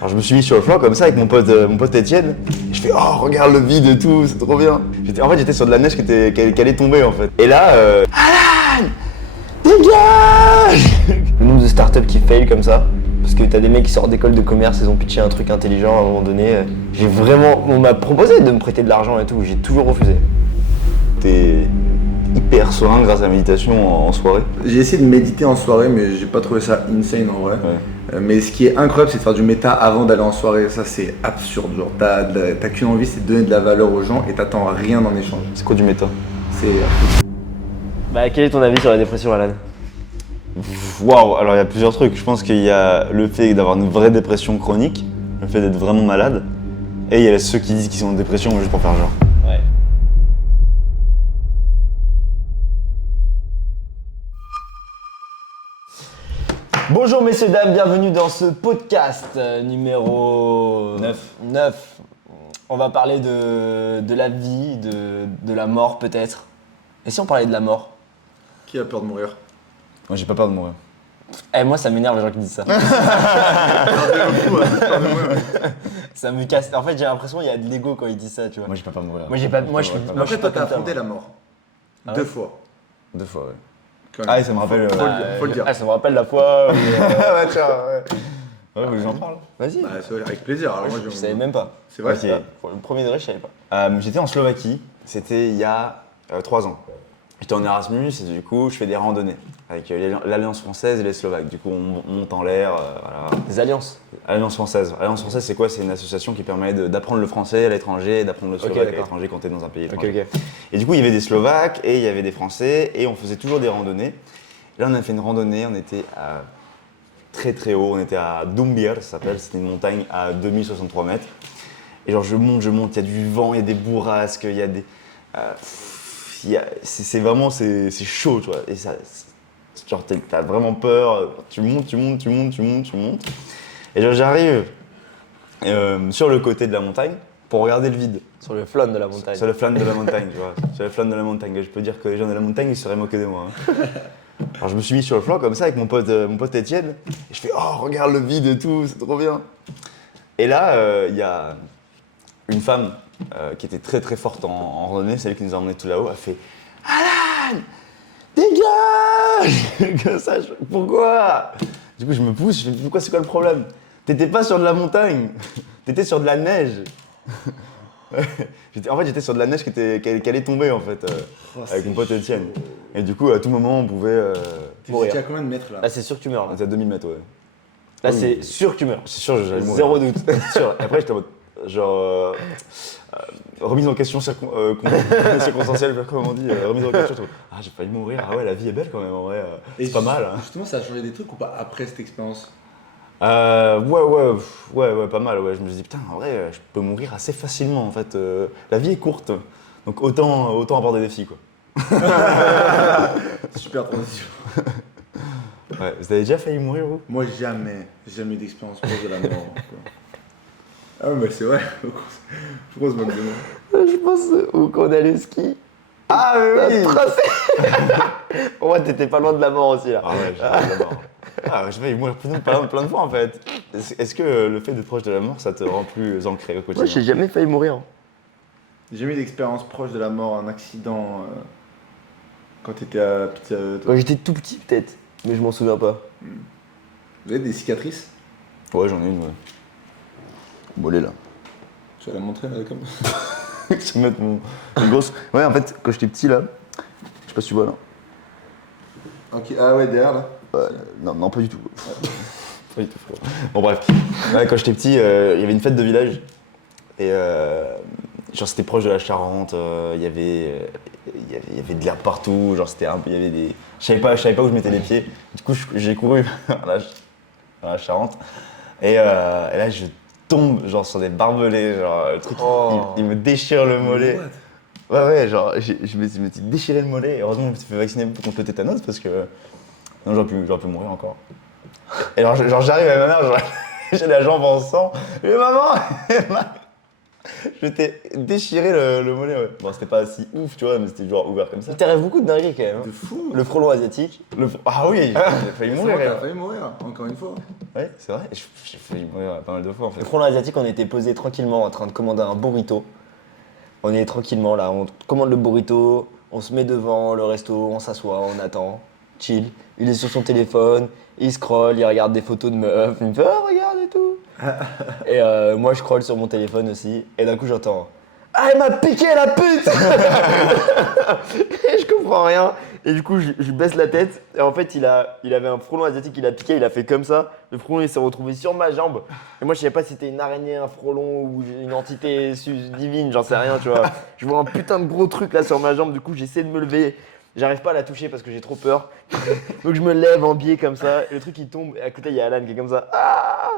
Alors je me suis mis sur le flanc comme ça avec mon pote Étienne. Et je fais oh regarde le vide et tout, c'est trop bien. J'étais sur de la neige qui allait tomber en fait. Et là, Alan, dégage. Le nombre de startups qui fail comme ça, parce que t'as des mecs qui sortent d'école de commerce, ils ont pitché un truc intelligent à un moment donné. On m'a proposé de me prêter de l'argent et tout, j'ai toujours refusé. T'es hyper serein grâce à la méditation en soirée. J'ai essayé de méditer en soirée, mais j'ai pas trouvé ça insane en vrai. Ouais. Mais ce qui est incroyable, c'est de faire du méta avant d'aller en soirée. Ça, c'est absurde. Genre, t'as qu'une envie, c'est de donner de la valeur aux gens et t'attends rien en échange. C'est quoi du méta? C'est. Bah quel est ton avis sur la dépression, Alan? Waouh, alors il y a plusieurs trucs. Je pense qu'il y a le fait d'avoir une vraie dépression chronique, le fait d'être vraiment malade, et il y a ceux qui disent qu'ils sont en dépression juste pour faire genre. Ouais. Bonjour messieurs, dames, bienvenue dans ce podcast numéro 9. On va parler de la vie, de la mort peut-être. Et si on parlait de la mort? Qui a peur de mourir? Moi j'ai pas peur de mourir. Moi ça m'énerve les gens qui disent ça. Ça me casse. En fait j'ai l'impression qu'il y a de l'ego quand ils disent ça, tu vois. Moi j'ai pas peur de mourir. Moi je suis Après, toi, t'as comme ça, affronté moi. la mort. Ah ouais? 2 fois. 2 fois, ouais. Quand même. Ah, et ça me rappelle. Faut le dire. Ah, ça me rappelle la fois où, ouais, tiens, ouais. Ouais, vous j'en parle. Vas-y. Bah, c'est avec plaisir. Alors, moi, Je savais même pas. C'est vrai. Ok. Pour le premier degré, je savais pas. J'étais en Slovaquie, c'était il y a 3 ans. J'étais en Erasmus et du coup je fais des randonnées avec l'Alliance française et les Slovaques. Du coup on monte en l'air, voilà. Des alliances. Alliance française. Alliance française c'est quoi? C'est une association qui permet d'apprendre le français à l'étranger et d'apprendre le slovaque à d'accord. l'étranger quand t'es dans un pays étranger. Ok. Et du coup il y avait des Slovaques et il y avait des Français et on faisait toujours des randonnées. Là on a fait une randonnée, on était à très très haut, on était à Dumbir, ça s'appelle, c'était une montagne à 2063 mètres. Et genre je monte, il y a du vent, il y a des bourrasques, il y a des... c'est vraiment c'est chaud, tu vois. Et ça, genre t'as vraiment peur, tu montes. Et genre j'arrive sur le côté de la montagne pour regarder le vide. Sur le flanc de la montagne. Sur le flanc de la montagne, tu vois. Sur le flanc de la montagne. Et je peux dire que les gens de la montagne, ils seraient moqués de moi. Hein. Alors je me suis mis sur le flanc comme ça avec mon pote Étienne. Et je fais oh regarde le vide et tout, c'est trop bien. Et là, il y a une femme qui était très très forte en randonnée, celle qui nous a emmenés tout là-haut, elle fait Alan, dégage. Comme ça, pourquoi? Du coup je me pousse, je fais pourquoi, c'est quoi le problème? T'étais pas sur de la montagne, t'étais sur de la neige. J'étais sur de la neige qui allait tomber en fait, avec mon pote Étienne. Et du coup à tout moment on pouvait T'es à combien de mètres là? Là, c'est sûr que tu meurs. on Là, était à 2000 mètres, ouais. là c'est sûr que tu meurs. C'est sûr que j'allais mourir. Zéro doute. C'est sûr. Et après j'étais en mode genre remise en question circonstancielle, comme on dit, remise en question. Ah j'ai failli mourir, ah ouais la vie est belle quand même en vrai, c'est pas mal. Hein. Justement, ça a changé des trucs ou pas après cette expérience? Ouais, pas mal, ouais. Je me suis dit, putain, en vrai, je peux mourir assez facilement, en fait. La vie est courte, donc autant aborder des défis, quoi. Super transition. Ouais, vous avez déjà failli mourir, vous? Moi, jamais eu d'expérience proche de la mort. Quoi. Ah, mais c'est vrai. Pourquoi on se moque de moi? Je pense qu'on allait au ski. Ah, mais oui! Tracé. Au moins, t'étais pas loin de la mort aussi, là. Ah ouais, j'ai failli de la mort. Ah, j'ai failli mourir plein de fois, en fait. Est-ce que le fait d'être proche de la mort, ça te rend plus ancré au quotidien? Moi, j'ai jamais failli mourir. J'ai jamais eu d'expérience proche de la mort, un accident quand t'étais petit. Quand j'étais tout petit, peut-être, mais je m'en souviens pas. Vous avez des cicatrices? Ouais, j'en ai une, ouais. Bon, elle est là. Tu vas la montrer là, comme Je vais mettre une grosse. Ouais, en fait, quand j'étais petit, là, je sais pas si tu vois, là. Ok, ah ouais, derrière là. Non, pas du tout. Pas du tout, frérot. Bon, bref. Ouais, quand j'étais petit, il y avait une fête de village. Et genre, c'était proche de la Charente. Il y avait de l'herbe partout. Genre, il y avait des. Je savais pas où je mettais les pieds. Du coup, j'ai couru vers la Charente. Et là, je tombe genre sur des barbelés. Genre, le truc, il me déchire le mollet. Ouais, genre, je me suis déchiré le mollet. Et heureusement, je me suis fait vacciner contre le tétanos parce que. Non, j'aurais pu mourir encore. Et alors, genre j'arrive à ma mère, j'ai la jambe en sang. Et maman, Je t'ai déchiré le mollet, ouais. Bon, c'était pas si ouf, tu vois, mais c'était genre ouvert comme ça. Il rêve beaucoup de dingueries quand même. Hein. De fou. Le frelon asiatique. Ah oui, j'ai failli C'est mourir. vrai, t'as failli mourir, encore une fois. Ouais, c'est vrai, j'ai failli mourir pas mal de fois en fait. Le frelon asiatique, on était posé tranquillement en train de commander un burrito. On est tranquillement là, on commande le burrito, on se met devant le resto, on s'assoit, on attend, chill. Il est sur son téléphone, il scrolle, il regarde des photos de meufs, il me fait ah regarde et tout. Et moi je scrolle sur mon téléphone aussi, et d'un coup j'entends ah elle m'a piqué la pute. Et je comprends rien. Et du coup je baisse la tête, et en fait il avait un frelon asiatique, il a piqué, il a fait comme ça. Le frelon il s'est retrouvé sur ma jambe. Et moi je savais pas si c'était une araignée, un frelon ou une entité divine, j'en sais rien tu vois. Je vois un putain de gros truc là sur ma jambe, du coup j'essaie de me lever. J'arrive pas à la toucher parce que j'ai trop peur. Donc je me lève en biais comme ça, et le truc il tombe, et à côté il y a Alan qui est comme ça. Ah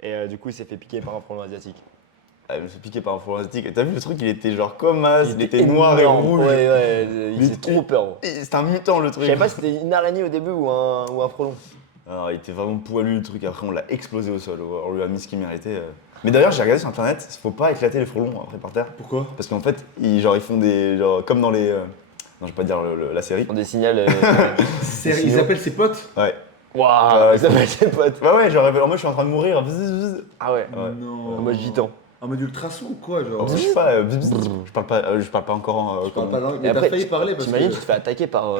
et du coup il s'est fait piquer par un frelon asiatique. Ah, je me suis piqué par un frelon asiatique. Et t'as vu le truc, il était genre comme as, il était énorme. noir et rouge. Ouais, il Mais faisait trop peur. C'était un mutant le Je truc. savais pas si c'était une araignée au début ou un frelon. Alors, il était vraiment poilu le truc, après on l'a explosé au sol, on lui a mis ce qu'il méritait. Mais d'ailleurs, j'ai regardé sur internet, faut pas éclater les frelons après par terre. Pourquoi? Parce qu'en fait, ils font des. Genre, comme dans les. Non, je vais pas dire la série. On des signals. Ils appellent ses potes? Ouais. Waouh, ça fait ses potes. Ouais, genre, moi je suis en train de mourir. Ah ouais. Ouais. Non. En mode gitan. En mode ultrason ou quoi, genre? Je sais pas, je parle pas encore. Je parle pas langue, Et mais t'as après, failli parler parce t'imagines, que. tu te fais attaquer par.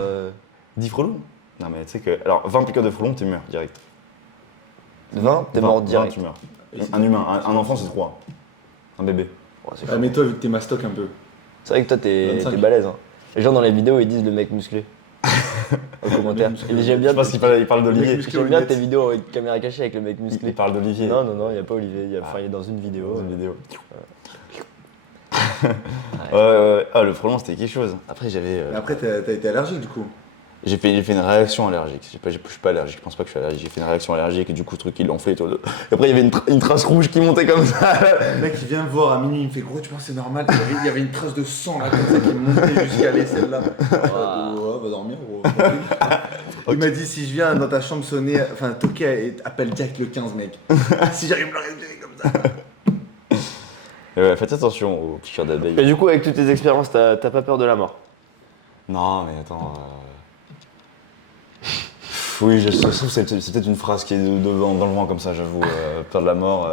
10 frelons. Non, mais tu sais que. Alors, 20 piqûres de frelons, tu meurs direct. 20, t'es 20, mort 20, direct. tu meurs. Un humain, un enfant c'est 3. Un bébé. Oh, c'est Ah, chaud. mais toi, vu que t'es mastoc un peu. C'est vrai que toi t'es 25. balèze. Hein. Les gens dans les vidéos ils disent le mec musclé. Au commentaire. musclé. Et j'aime Je bien, pense qu'il parle d'Olivier. musclé. j'aime bien tes vidéos avec caméra cachée avec le mec musclé. Il parle d'Olivier. Non, il n'y a pas Olivier. Enfin, il est dans une vidéo. Dans une vidéo. Ouais. Ah, le frelon c'était quelque chose. Après j'avais. Mais après, t'as été allergique du coup. J'ai fait une réaction allergique. Je suis pas allergique, je pense pas que je suis allergique. J'ai fait une réaction allergique et du coup, le truc, ils l'ont fait. Et après, il y avait une trace rouge qui montait comme ça. Le mec il vient me voir à minuit, il me fait gros, tu penses que c'est normal? Il y avait une trace de sang là comme ça qui montait jusqu'à celle-là. Ouais, va dormir gros. Il m'a dit si je viens dans ta chambre sonner, enfin toquer, appelle direct le 15 mec. Si j'arrive à le réveiller comme ça. Et ouais, faites attention aux piqûres d'abeilles. Et du coup, avec toutes tes expériences, t'as pas peur de la mort? Non, mais attends. Oui, je trouve que c'est peut-être une phrase qui est dans le vent comme ça, j'avoue. Peur de la mort.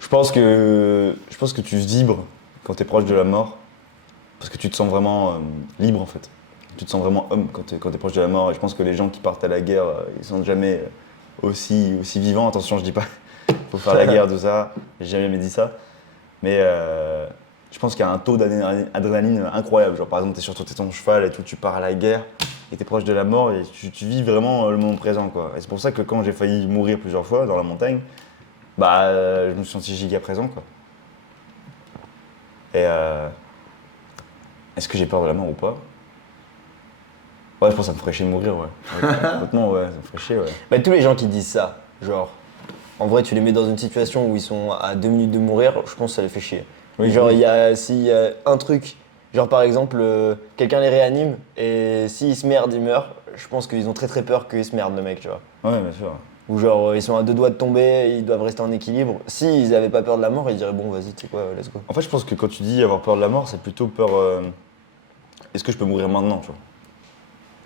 Je pense que tu vibres quand t'es proche de la mort. Parce que tu te sens vraiment libre en fait. Tu te sens vraiment homme quand t'es proche de la mort. Et je pense que les gens qui partent à la guerre, ils sont jamais aussi vivants. Attention, je dis pas faut faire la guerre, tout ça. J'ai jamais dit ça. Mais je pense qu'il y a un taux d'adrénaline incroyable. Genre par exemple, t'es ton cheval et tout, tu pars à la guerre et t'es proche de la mort et tu vis vraiment le moment présent quoi. Et c'est pour ça que quand j'ai failli mourir plusieurs fois dans la montagne, bah je me suis senti giga présent quoi. Et est-ce que j'ai peur de la mort ou pas? Ouais, je pense que ça me ferait chier de mourir, ouais. Honnêtement, ouais, ça me ferait chier, ouais. Bah, tous les gens qui disent ça, genre, en vrai, tu les mets dans une situation où ils sont à 2 minutes de mourir, je pense que ça les fait chier. Oui, genre, oui. s'il y a un truc, genre par exemple, quelqu'un les réanime et s'ils se merdent, ils meurent, je pense qu'ils ont très très peur qu'ils se merdent, le mec, tu vois. Ouais, bien sûr. Ou genre, ils sont à 2 doigts de tomber, ils doivent rester en équilibre. S'ils avaient pas peur de la mort, ils diraient, bon, vas-y, tu sais quoi, let's go. En fait, je pense que quand tu dis avoir peur de la mort, c'est plutôt peur. Est-ce que je peux mourir maintenant, tu vois?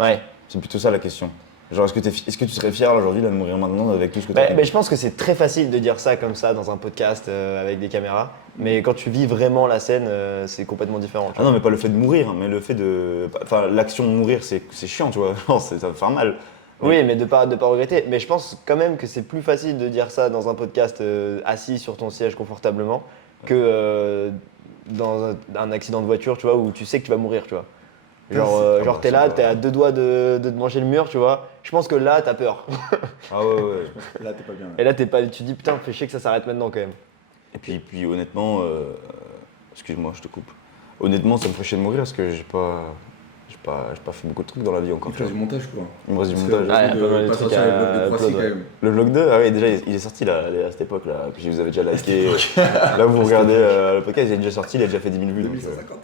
Ouais. C'est plutôt ça la question. Genre, est-ce que tu serais fier aujourd'hui de mourir maintenant avec tout ce que tu as Mais je pense que c'est très facile de dire ça comme ça dans un podcast avec des caméras. Mais quand tu vis vraiment la scène, c'est complètement différent. tu Ah non, mais pas le fait de mourir, mais le fait de. Enfin, l'action de mourir, c'est chiant, tu vois. Genre, ça va faire mal. Oui, mais de pas regretter. Mais je pense quand même que c'est plus facile de dire ça dans un podcast assis sur ton siège confortablement que dans un accident de voiture, tu vois, où tu sais que tu vas mourir, tu vois. Genre t'es là, t'es à 2 doigts de te manger le mur, tu vois. Je pense que là, t'as peur. Ah ouais. Là t'es pas bien. Et là, tu te dis, putain, fais chier que ça s'arrête maintenant quand même. Et puis honnêtement, excuse-moi, je te coupe. Honnêtement, ça me ferait chier de mourir parce que j'ai pas fait beaucoup de trucs dans la vie encore. Il fait du montage quoi. Il me reste du Parce montage. que Ah, il y a pas mal de pas trucs sortir à les blocs de Croatie upload, quand ouais. même. Le vlog 2, ah oui, déjà il est sorti là, à cette époque là, puis je vous avez déjà liké. Là vous regardez le podcast, il est déjà sorti, il a déjà fait 10 000 vues. Donc, 2150.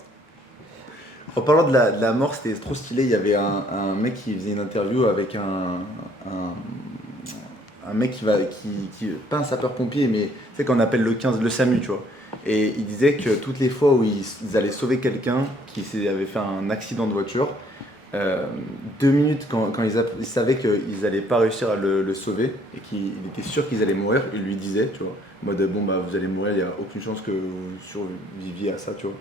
En parlant de la mort, c'était trop stylé. Il y avait un mec qui faisait une interview avec un un mec pas un sapeur-pompier, mais tu sais qu'on appelle le 15, le SAMU, tu vois. Et il disait que toutes les fois où ils allaient sauver quelqu'un qui avait fait un accident de voiture, 2 minutes quand ils savaient qu'ils n'allaient pas réussir à le sauver et qu'il était sûr qu'ils allaient mourir, il lui disait, tu vois, en mode bon bah vous allez mourir, il n'y a aucune chance que vous surviviez à ça, tu vois.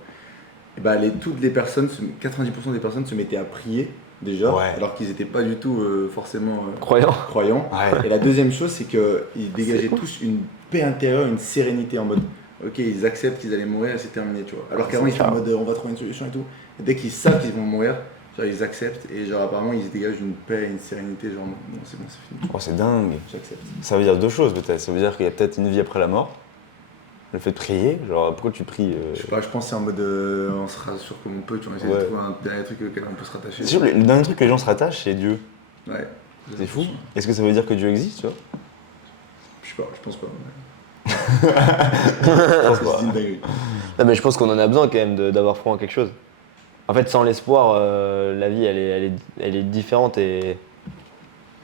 Et bah toutes les personnes, 90% des personnes se mettaient à prier déjà, Ouais. alors qu'ils n'étaient pas du tout forcément Croyant. croyants. Ouais. Et la deuxième chose, c'est qu'ils dégageaient tous une paix intérieure, une sérénité en mode ok, ils acceptent qu'ils allaient mourir et c'est terminé, tu vois. Alors qu'avant, ils sont en mode on va trouver une solution et tout. Et dès qu'ils savent qu'ils vont mourir, genre ils acceptent et genre apparemment ils dégagent une paix, une sérénité, genre non, c'est bon, c'est fini, Oh, c'est dingue. j'accepte. Ça veut dire deux choses peut-être. Ça veut dire qu'il y a peut-être une vie après la mort. Le fait de prier, genre pourquoi tu pries Je sais pas, je pense que c'est en mode on se rassure comme on peut, tu vois, on essaie de trouver un dernier truc auquel on peut se rattacher. C'est sûr, le dernier truc que les gens se rattachent, c'est Dieu. Ouais. C'est fou. Est-ce que ça veut dire que Dieu existe, tu vois? Je sais pas, je pense pas. Je pense pas. C'est une dinguerie. Non, mais je pense qu'on en a besoin quand même d'avoir foi en quelque chose. En fait, sans l'espoir, la vie, elle est différente et.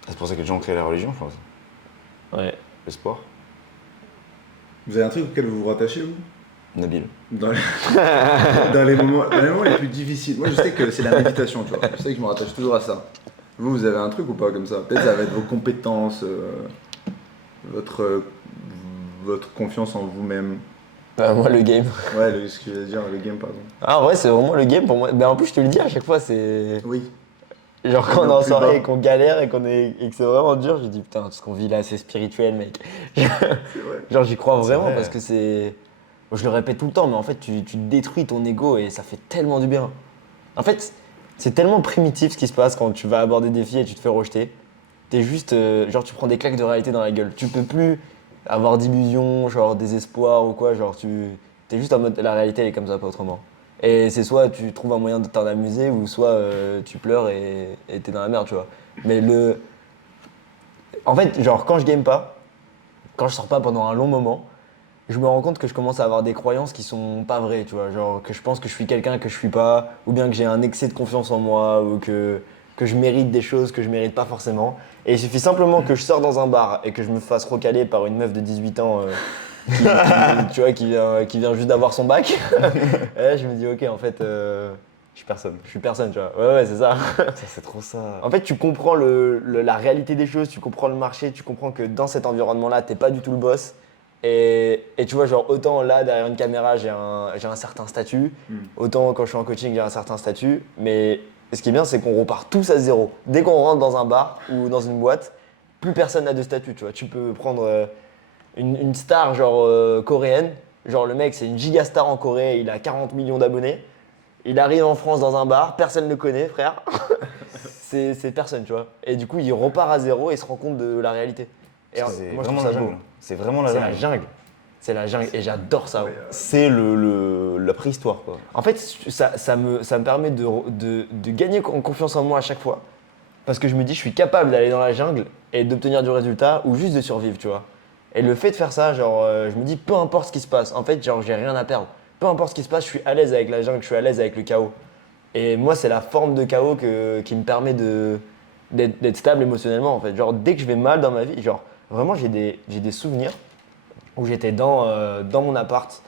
C'est pour ça que les gens ont créé la religion, je pense. Ouais. L'espoir. Vous avez un truc auquel vous vous rattachez, vous Nabil. dans les moments les plus difficiles. Moi, je sais que c'est la méditation, tu vois. Je sais que je me rattache toujours à ça. Vous avez un truc ou pas comme ça? Peut-être ça va être vos compétences, votre confiance en vous-même. Bah, moi, le game. Ouais, ce que je veux dire, le game, pardon. Ah, en vrai, c'est vraiment le game pour moi. Mais en plus, je te le dis à chaque fois, c'est. Oui. Genre, quand on est en Plus soirée bas. et qu'on galère et que c'est vraiment dur, je dis putain, tout ce qu'on vit là, c'est spirituel, mec. C'est vrai. Genre, j'y crois vraiment vrai. parce que c'est. Je le répète tout le temps, mais en fait, tu détruis ton ego et ça fait tellement du bien. En fait, c'est tellement primitif ce qui se passe quand tu vas aborder des filles et tu te fais rejeter. T'es juste. Genre, tu prends des claques de réalité dans la gueule. Tu peux plus avoir d'illusions, genre désespoir ou quoi. Genre, t'es juste en mode la réalité, elle est comme ça, pas autrement. Et c'est soit tu trouves un moyen de t'en amuser ou soit tu pleures et t'es dans la merde, tu vois. Mais en fait, genre, quand je game pas, quand je sors pas pendant un long moment, je me rends compte que je commence à avoir des croyances qui sont pas vraies, tu vois. Genre que je pense que je suis quelqu'un que je suis pas, ou bien que j'ai un excès de confiance en moi, ou que je mérite des choses que je mérite pas forcément. Et il suffit simplement que je sors dans un bar et que je me fasse recaler par une meuf de 18 ans tu vois, qui vient juste d'avoir son bac. Et là, je me dis, ok, en fait, je suis personne. Je suis personne, tu vois. Ouais, c'est ça. Ça, c'est trop ça. En fait, tu comprends la réalité des choses, tu comprends le marché, tu comprends que dans cet environnement-là, t'es pas du tout le boss. Et tu vois, genre, autant là, derrière une caméra, j'ai un certain statut, autant quand je suis en coaching, j'ai un certain statut. Mais ce qui est bien, c'est qu'on repart tous à zéro. Dès qu'on rentre dans un bar ou dans une boîte, plus personne n'a de statut, tu vois. Tu peux prendre une star, genre coréenne. Genre, le mec, c'est une giga star en Corée, il a 40 millions d'abonnés. Il arrive en France dans un bar, personne ne le connaît, frère. c'est personne, tu vois. Et du coup, il repart à zéro et se rend compte de la réalité. Et C'est moi, je trouve vraiment ça la beau. jungle. C'est vraiment la C'est jungle. la jungle. C'est la jungle et j'adore ça. C'est la préhistoire, quoi. En fait, ça me permet de gagner en confiance en moi à chaque fois. Parce que je me dis, je suis capable d'aller dans la jungle et d'obtenir du résultat ou juste de survivre, tu vois. Et le fait de faire ça, genre, je me dis, peu importe ce qui se passe, en fait, genre, j'ai rien à perdre. Peu importe ce qui se passe, je suis à l'aise avec la jungle, je suis à l'aise avec le chaos. Et moi, c'est la forme de chaos qui me permet d'être stable émotionnellement, en fait. Genre, dès que je vais mal dans ma vie, genre, vraiment, j'ai des souvenirs où j'étais dans mon appart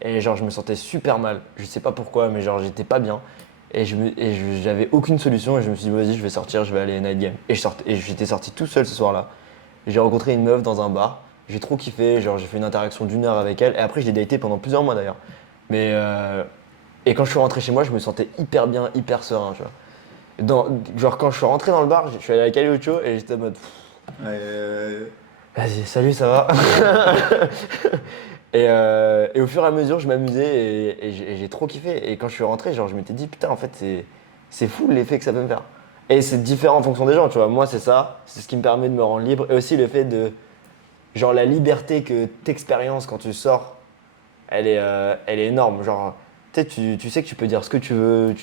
et genre, je me sentais super mal. Je sais pas pourquoi, mais genre, j'étais pas bien. Et j'avais aucune solution et je me suis dit, vas-y, je vais sortir, je vais aller night game. Et j'étais sorti tout seul ce soir-là. J'ai rencontré une meuf dans un bar. J'ai trop kiffé, genre j'ai fait une interaction d'1 heure avec elle et après je l'ai datée pendant plusieurs mois d'ailleurs. Mais et quand je suis rentré chez moi, je me sentais hyper bien, hyper serein, tu vois. Genre quand je suis rentré dans le bar, je suis allé avec Aliocho et j'étais en mode vas-y, salut, ça va. Et au fur et à mesure, je m'amusais et j'ai trop kiffé. Et quand je suis rentré, genre je m'étais dit putain, en fait c'est fou l'effet que ça peut me faire. Et c'est différent en fonction des gens, tu vois. Moi c'est ça, c'est ce qui me permet de me rendre libre et aussi le fait de genre la liberté que t'expériences quand tu sors, elle est énorme. Genre, tu sais que tu peux dire ce que tu veux,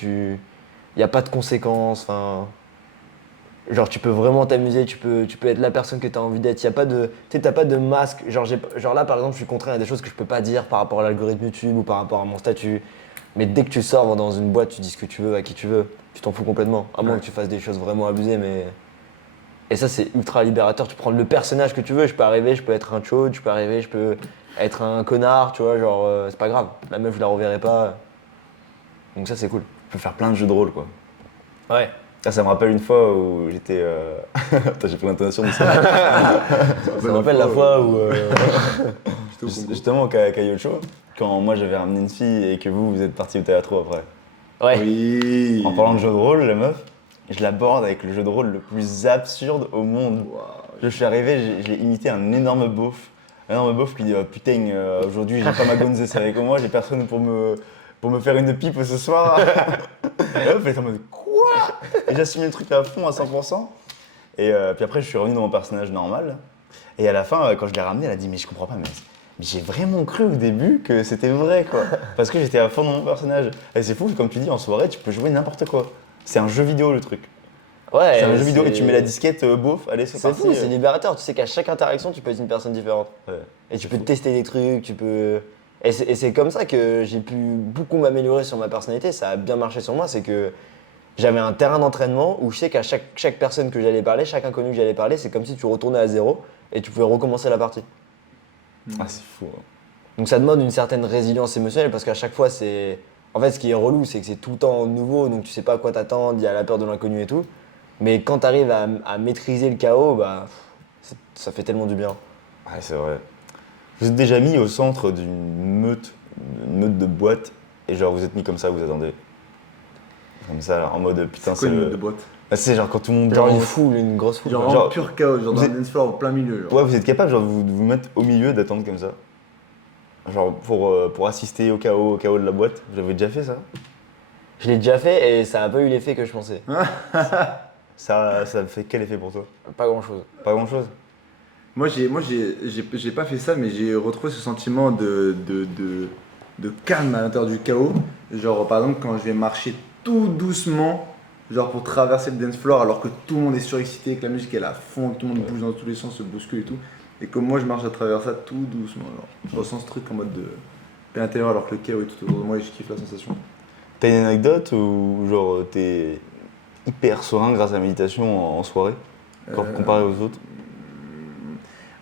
y a pas de conséquences. Enfin, genre tu peux vraiment t'amuser, tu peux être la personne que tu as envie d'être. Y a pas de, t'as pas de masque. Genre là par exemple, je suis contraint à des choses que je peux pas dire par rapport à l'algorithme YouTube ou par rapport à mon statut. Mais dès que tu sors dans une boîte, tu dis ce que tu veux à qui tu veux. Tu t'en fous complètement. À moins que tu fasses des choses vraiment abusées, mais Et ça, c'est ultra libérateur. Tu prends le personnage que tu veux. Je peux arriver, je peux être un chaude, je peux arriver, je peux être un connard, tu vois, genre, c'est pas grave. La meuf, je la reverrai pas. Donc ça, c'est cool. Je peux faire plein de jeux de rôle, quoi. Ouais. Ça me rappelle une fois où j'étais. Attends, j'ai pris l'intonation de ça. Ça me rappelle la fois où. Justement, au Cayocho, quand moi j'avais ramené une fille et que vous êtes parti au théâtre après. Ouais. Oui. En parlant de jeu de rôle, la meuf, je l'aborde avec le jeu de rôle le plus absurde au monde. Waouh. Je suis arrivé, je l'ai imité un énorme beauf. Un énorme beauf qui dit putain, aujourd'hui j'ai pas ma gonzesse avec moi, j'ai personne pour me faire une pipe ce soir. Et la meuf elle est en mode quoi? Et j'assume le truc à fond à 100%. Et puis après je suis revenu dans mon personnage normal. Et à la fin, quand je l'ai ramené, elle a dit mais je comprends pas, mais j'ai vraiment cru au début que c'était vrai quoi. Parce que j'étais à fond dans mon personnage. Et c'est fou, comme tu dis, en soirée tu peux jouer n'importe quoi. C'est un jeu vidéo le truc. Ouais. C'est un jeu vidéo et tu mets la disquette beauf, allez c'est C'est parti. fou, c'est libérateur. Tu sais qu'à chaque interaction, tu peux être une personne différente. Ouais. Et tu peux tester des trucs, tu peux. Et c'est comme ça que j'ai pu beaucoup m'améliorer sur ma personnalité. Ça a bien marché sur moi. C'est que j'avais un terrain d'entraînement où je sais qu'à chaque personne que j'allais parler, chaque inconnu que j'allais parler, c'est comme si tu retournais à zéro et tu pouvais recommencer la partie. Ah c'est fou. Hein. Donc ça demande une certaine résilience émotionnelle parce qu'à chaque fois, c'est. En fait, ce qui est relou, c'est que c'est tout le temps nouveau, donc tu sais pas à quoi t'attendre, il y a la peur de l'inconnu et tout. Mais quand tu arrives à maîtriser le chaos, bah, ça fait tellement du bien. Ouais, c'est vrai. Vous êtes déjà mis au centre d'une meute de boîte et genre vous êtes mis comme ça, vous attendez. Comme ça, en mode putain, C'est quoi c'est une le. mode de boîte? Ah, c'est genre quand tout le monde Genre une danse. foule, une grosse foule. Genre quoi. vraiment genre, pur chaos, genre dans vous un dance floor au plein milieu. Genre. Ouais, vous êtes capable genre, de vous mettre au milieu, d'attendre comme ça. Genre pour assister au chaos de la boîte. Vous avez déjà fait ça? Je l'ai déjà fait et ça n'a pas eu l'effet que je pensais. Ça fait quel effet pour toi? Pas grand chose. Pas grand chose. J'ai pas fait ça, mais j'ai retrouvé ce sentiment de calme à l'intérieur du chaos. Genre, par exemple, quand je vais marcher tout doucement, genre pour traverser le dance floor, alors que tout le monde est surexcité, que la musique est à fond, que tout le monde bouge dans tous les sens, se bouscule et tout. Et que moi, je marche à travers ça tout doucement. Genre. Je ressens ce truc en mode de paix intérieure, alors que le chaos est tout autour de moi et je kiffe la sensation. T'as une anecdote ou genre t'es hyper serein grâce à la méditation en soirée comparé aux autres?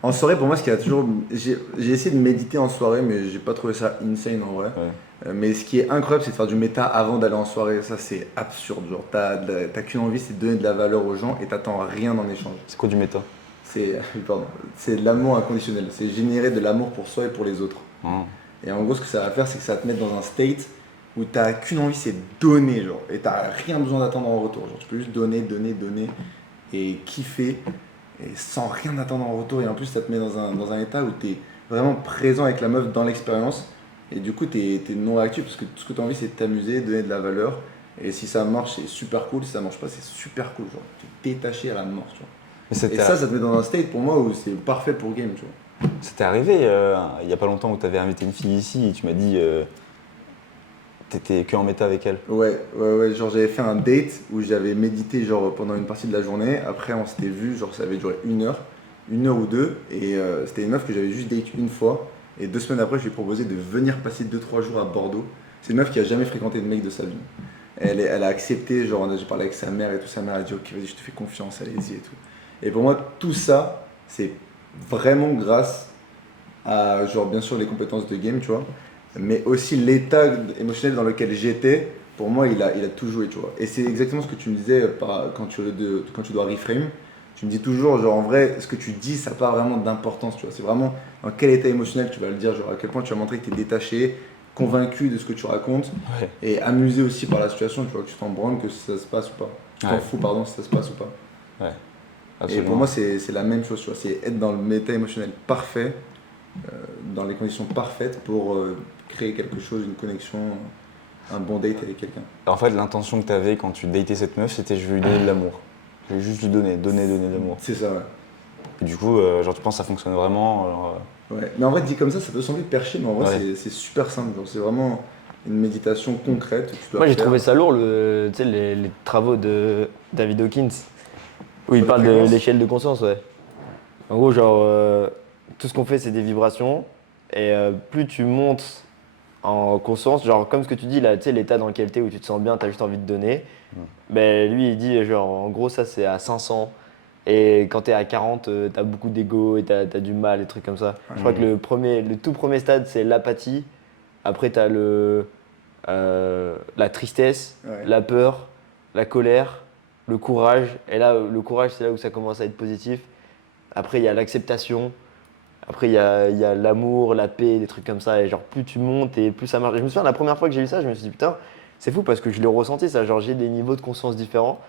En soirée, pour moi, ce qui a toujours. J'ai essayé de méditer en soirée, mais j'ai pas trouvé ça insane en vrai. Ouais. Mais ce qui est incroyable, c'est de faire du méta avant d'aller en soirée. Ça, c'est absurde. Genre, t'as qu'une envie, c'est de donner de la valeur aux gens et t'attends rien en échange. C'est quoi du méta? C'est de l'amour inconditionnel. C'est générer de l'amour pour soi et pour les autres. Ah. Et en gros, ce que ça va faire, c'est que ça va te mettre dans un state où t'as qu'une envie, c'est donner, genre. Et t'as rien besoin d'attendre en retour. Genre, tu peux juste donner et kiffer et sans rien attendre en retour. Et en plus, ça te met dans un état où t'es vraiment présent avec la meuf dans l'expérience. Et du coup, t'es non réactif parce que tout ce que t'as envie, c'est de t'amuser, donner de la valeur. Et si ça marche, c'est super cool. Si ça marche pas, c'est super cool. Genre, t'es détaché à la mort, tu vois. Et ça te met dans un state pour moi où c'est parfait pour game, tu vois. C'était arrivé il y a pas longtemps où t'avais invité une fille ici et tu m'as dit t'étais que en méta avec elle. Ouais, genre j'avais fait un date où j'avais médité genre pendant une partie de la journée. Après on s'était vu, genre ça avait duré une heure ou deux. Et c'était une meuf que j'avais juste date une fois. Et 2 semaines après, je lui ai proposé de venir passer 2-3 jours à Bordeaux. C'est une meuf qui a jamais fréquenté de mec de sa vie. Elle a accepté, genre j'ai parlé avec sa mère et tout, sa mère a dit ok vas-y je te fais confiance, allez-y et tout. Et pour moi tout ça, c'est vraiment grâce à genre bien sûr les compétences de game, tu vois, mais aussi l'état émotionnel dans lequel j'étais. Pour moi il a tout joué, tu vois. Et c'est exactement ce que tu me disais quand tu dois reframe. Tu me dis toujours genre en vrai ce que tu dis ça n'a pas vraiment d'importance, tu vois. C'est vraiment dans quel état émotionnel tu vas le dire, genre à quel point tu vas montrer que tu es détaché, convaincu de ce que tu racontes, Ouais. et amusé aussi par la situation, tu vois, que tu t'en branles que ça se passe ou pas. Tu t'en Ouais. fous pardon si ça se passe ou pas. Ouais. Et Absolument. pour moi, c'est la même chose, tu vois. C'est être dans le méta émotionnel parfait, dans les conditions parfaites pour créer quelque chose, une connexion, un bon date avec quelqu'un. En fait, l'intention que t'avais quand tu datais cette meuf, c'était je vais lui donner de l'amour. Je vais juste lui donner de l'amour. C'est ça, ouais. Et du coup, genre tu penses que ça fonctionne vraiment alors, Ouais. Mais en vrai, dit comme ça peut sembler perché, mais en vrai, Ouais. c'est super simple. Genre, c'est vraiment une méditation concrète. Que tu dois Moi, j'ai faire. trouvé ça lourd, tu sais, les travaux de David Hawkins, où il Sur la parle de fréquence. l'échelle de conscience, ouais. En gros, genre, tout ce qu'on fait, c'est des vibrations, et plus tu montes en conscience, genre, comme ce que tu dis, là, tu sais, l'état dans lequel t'es, où tu te sens bien, t'as juste envie de donner, ben lui, il dit, genre, en gros, ça, c'est à 500, Et quand t'es à 40, t'as beaucoup d'ego et t'as du mal, des trucs comme ça. Je crois que le tout premier stade, c'est l'apathie. Après, t'as la tristesse, Ouais. la peur, la colère, le courage. Et là, le courage, c'est là où ça commence à être positif. Après, il y a l'acceptation. Après, il y a l'amour, la paix, des trucs comme ça. Et genre, plus tu montes et plus ça marche. Et je me souviens, la première fois que j'ai eu ça, je me suis dit, putain, c'est fou parce que je l'ai ressenti, ça. Genre, j'ai des niveaux de conscience différents.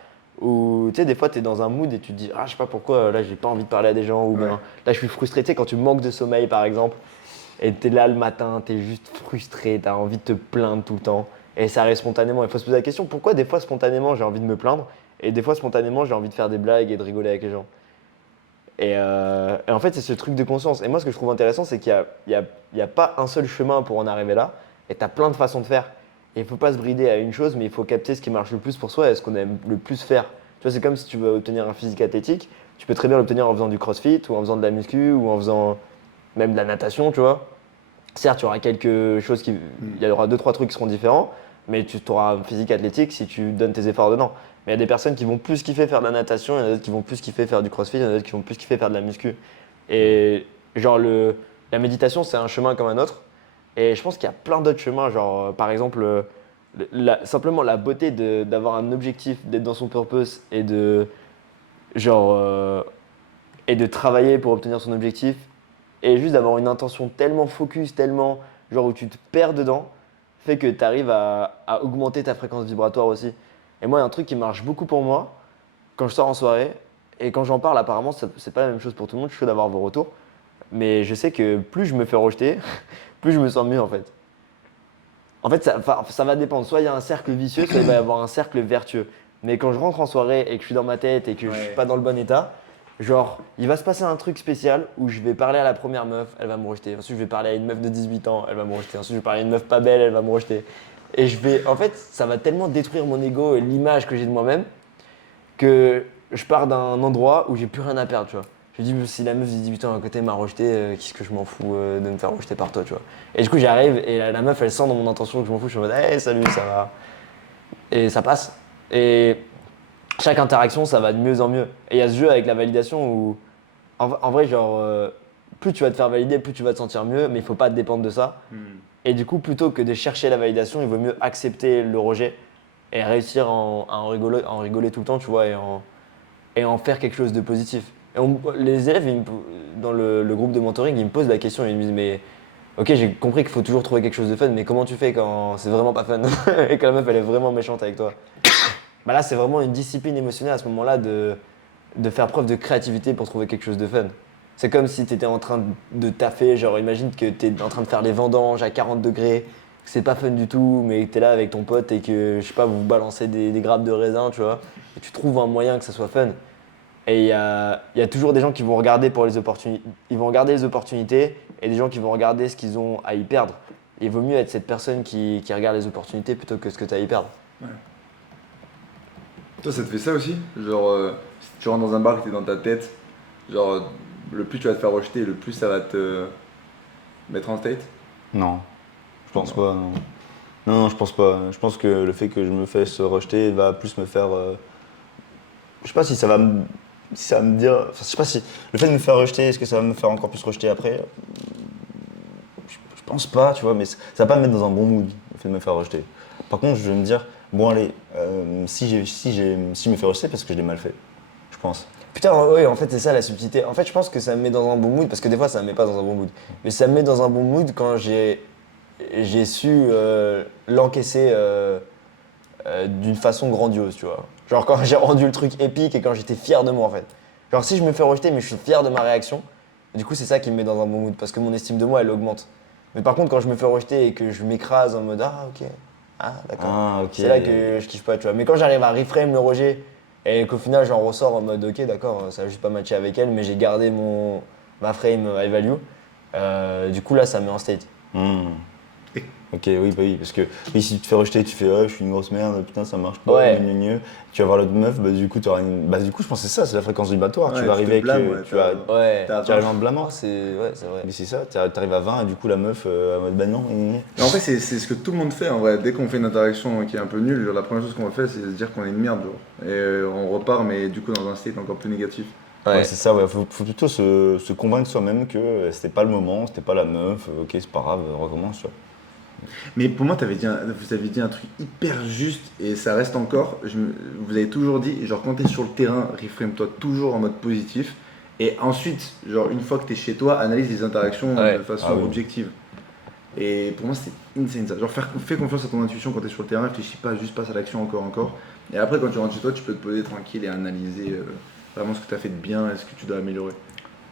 Où, tu sais, des fois, tu es dans un mood et tu te dis, ah, je sais pas pourquoi, là, j'ai pas envie de parler à des gens. Ou Ouais. bien, là, je suis frustré. Tu sais, quand tu manques de sommeil, par exemple, et tu es là le matin, tu es juste frustré, tu as envie de te plaindre tout le temps. Et ça arrive spontanément. Il faut se poser la question, pourquoi des fois, spontanément, j'ai envie de me plaindre et des fois, spontanément, j'ai envie de faire des blagues et de rigoler avec les gens. Et en fait, c'est ce truc de conscience. Et moi, ce que je trouve intéressant, c'est qu'il y a pas un seul chemin pour en arriver là. Et tu as plein de façons de faire. Et il ne faut pas se brider à une chose, mais il faut capter ce qui marche le plus pour soi et ce qu'on aime le plus faire. Tu vois, c'est comme si tu veux obtenir un physique athlétique. Tu peux très bien l'obtenir en faisant du crossfit ou en faisant de la muscu ou en faisant même de la natation, tu vois. Certes, il y aura quelque chose il y aura 2-3 trucs qui seront différents, mais tu auras un physique athlétique si tu donnes tes efforts dedans. Mais il y a des personnes qui vont plus kiffer faire de la natation, il y en a d'autres qui vont plus kiffer faire du crossfit, il y en a d'autres qui vont plus kiffer faire de la muscu. Et genre, la méditation, c'est un chemin comme un autre. Et je pense qu'il y a plein d'autres chemins, genre par exemple, simplement la beauté d'avoir un objectif, d'être dans son purpose genre, euh, et de travailler pour obtenir son objectif. Et juste d'avoir une intention tellement focus, tellement genre où tu te perds dedans, fait que tu arrives à augmenter ta fréquence vibratoire aussi. Et moi, il y a un truc qui marche beaucoup pour moi quand je sors en soirée. Et quand j'en parle, apparemment, c'est pas la même chose pour tout le monde. Je suis chaud d'avoir vos retours. Mais je sais que plus je me fais rejeter, plus je me sens mieux en fait. En fait, ça va dépendre. Soit il y a un cercle vicieux, soit il va y avoir un cercle vertueux. Mais quand je rentre en soirée et que je suis dans ma tête et que je suis pas dans le bon état, genre, il va se passer un truc spécial où je vais parler à la première meuf, elle va me rejeter. Ensuite, je vais parler à une meuf de 18 ans, elle va me rejeter. Ensuite, je vais parler à une meuf pas belle, elle va me rejeter. Et en fait, ça va tellement détruire mon ego et l'image que j'ai de moi-même que je pars d'un endroit où j'ai plus rien à perdre, tu vois. Je me dis, si la meuf de 18 ans à côté m'a rejeté, qu'est-ce que je m'en fous de me faire rejeter par toi, tu vois. Et du coup, j'arrive et la meuf, elle sent dans mon intention que je m'en fous, je suis en mode, hey, salut, ça va. Et ça passe. Et chaque interaction, ça va de mieux en mieux. Et il y a ce jeu avec la validation où, en vrai, genre, plus tu vas te faire valider, plus tu vas te sentir mieux, mais il faut pas dépendre de ça. Et du coup, plutôt que de chercher la validation, il vaut mieux accepter le rejet et réussir à en rigoler tout le temps, tu vois, et en faire quelque chose de positif. Et les élèves, dans le groupe de mentoring, ils me posent la question, ils me disent, mais ok, j'ai compris qu'il faut toujours trouver quelque chose de fun, mais comment tu fais quand c'est vraiment pas fun et que la meuf, elle est vraiment méchante avec toi? Bah là, c'est vraiment une discipline émotionnelle à ce moment-là de faire preuve de créativité pour trouver quelque chose de fun. C'est comme si tu étais en train de taffer, genre imagine que tu es en train de faire les vendanges à 40 degrés, que c'est pas fun du tout, mais que tu es là avec ton pote et que, je sais pas, vous balancez des grappes de raisin, tu vois, et tu trouves un moyen que ça soit fun. Et il y a toujours des gens qui vont regarder pour les opportunités, ils vont regarder les opportunités et des gens qui vont regarder ce qu'ils ont à y perdre. Il vaut mieux être cette personne qui regarde les opportunités plutôt que ce que tu as à y perdre. Ouais. Toi, ça te fait ça aussi? Genre, si tu rentres dans un bar et que t'es dans ta tête, genre, le plus tu vas te faire rejeter, le plus ça va te mettre en state? Non, je pense pas, non. Non, je pense pas. Je pense que le fait que je me fasse rejeter va plus me faire. Je sais pas si ça va me dire. Enfin, je sais pas si. Le fait de me faire rejeter, est-ce que ça va me faire encore plus rejeter après? Je pense pas, tu vois, mais ça va pas me mettre dans un bon mood, le fait de me faire rejeter. Par contre, je vais me dire, bon, allez, si je me fais rejeter, parce que je l'ai mal fait, je pense. Putain, oui, en fait, c'est ça la subtilité. En fait, je pense que ça me met dans un bon mood, parce que des fois, ça me met pas dans un bon mood. Mais ça me met dans un bon mood quand j'ai su l'encaisser d'une façon grandiose, tu vois. Genre quand j'ai rendu le truc épique et quand j'étais fier de moi, en fait. Genre si je me fais rejeter, mais je suis fier de ma réaction, du coup, c'est ça qui me met dans un bon mood, parce que mon estime de moi, elle augmente. Mais par contre, quand je me fais rejeter et que je m'écrase en mode ah, ok, ah, d'accord, Ah, ok. c'est là que je kiffe pas, tu vois. Mais quand j'arrive à reframe le rejet et qu'au final, j'en ressors en mode ok, d'accord, ça a juste pas matché avec elle, mais j'ai gardé ma frame high value, du coup, là, ça me met en state. Hmm. Ok, oui, bah oui, parce que oui, si tu te fais rejeter, tu fais je suis une grosse merde, putain, ça marche pas, Ouais. Tu vas voir l'autre meuf, bah du coup, tu auras une. Bah du coup, je pense que c'est ça, c'est la fréquence vibratoire. Ouais, tu vas tu te arriver avec. blâmes, ouais, Ouais. t'as- Tu arrives en te blâmant. Ouais, c'est vrai. Mais c'est ça, t'arrives à 20 et du coup, la meuf, en mode bah non, Mais en fait, c'est ce que tout le monde fait en vrai. Dès qu'on fait une interaction qui est un peu nulle, genre, la première chose qu'on va faire, c'est se dire qu'on est une merde. Genre. Et on repart, mais du coup, dans un state encore plus négatif. Ouais, c'est ça, ouais. Faut plutôt se convaincre soi-même que c'était pas le moment, c'était pas la meuf, ok, c'est pas grave, recommence, tu vois. Mais pour moi, vous avez dit un truc hyper juste et ça reste encore. Vous avez toujours dit, genre quand t'es sur le terrain, reframe-toi toujours en mode positif. Et ensuite, genre une fois que t'es chez toi, analyse les interactions de façon oui. objective. Et pour moi, c'est insane ça. Genre fais confiance à ton intuition quand t'es sur le terrain, réfléchis pas, juste passe à l'action encore. Et après, quand tu rentres chez toi, tu peux te poser tranquille et analyser vraiment ce que t'as fait de bien et ce que tu dois améliorer.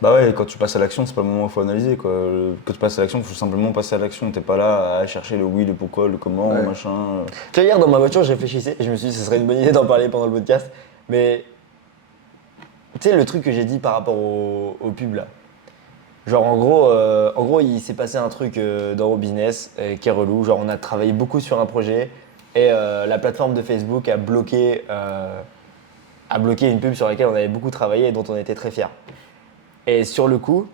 Bah ouais, quand tu passes à l'action, c'est pas le moment où il faut analyser, quoi. Quand tu passes à l'action, il faut simplement passer à l'action. T'es pas là à chercher le oui, le pourquoi, le comment, Ouais. machin. Tu vois, hier dans ma voiture, je réfléchissais et je me suis dit que ce serait une bonne idée d'en parler pendant le podcast. Mais tu sais, le truc que j'ai dit par rapport au pub là. Genre en gros, il s'est passé un truc dans au business qui est relou. Genre on a travaillé beaucoup sur un projet et la plateforme de Facebook a bloqué une pub sur laquelle on avait beaucoup travaillé et dont on était très fiers. Et sur le coup,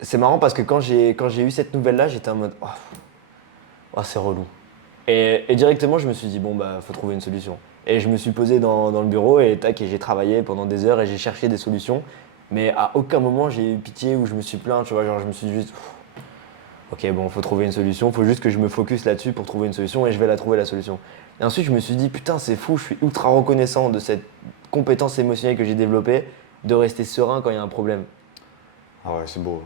c'est marrant parce que quand j'ai eu cette nouvelle-là, j'étais en mode oh, c'est relou. Et directement, je me suis dit bon bah faut trouver une solution. Et je me suis posé dans le bureau et tac, et j'ai travaillé pendant des heures et j'ai cherché des solutions. Mais à aucun moment j'ai eu pitié ou je me suis plaint, tu vois, genre je me suis dit juste ok bon faut trouver une solution, faut juste que je me focus là-dessus pour trouver une solution et je vais la trouver la solution. Et ensuite je me suis dit putain c'est fou, je suis ultra reconnaissant de cette compétence émotionnelle que j'ai développée, de rester serein quand il y a un problème. Ah ouais, c'est beau.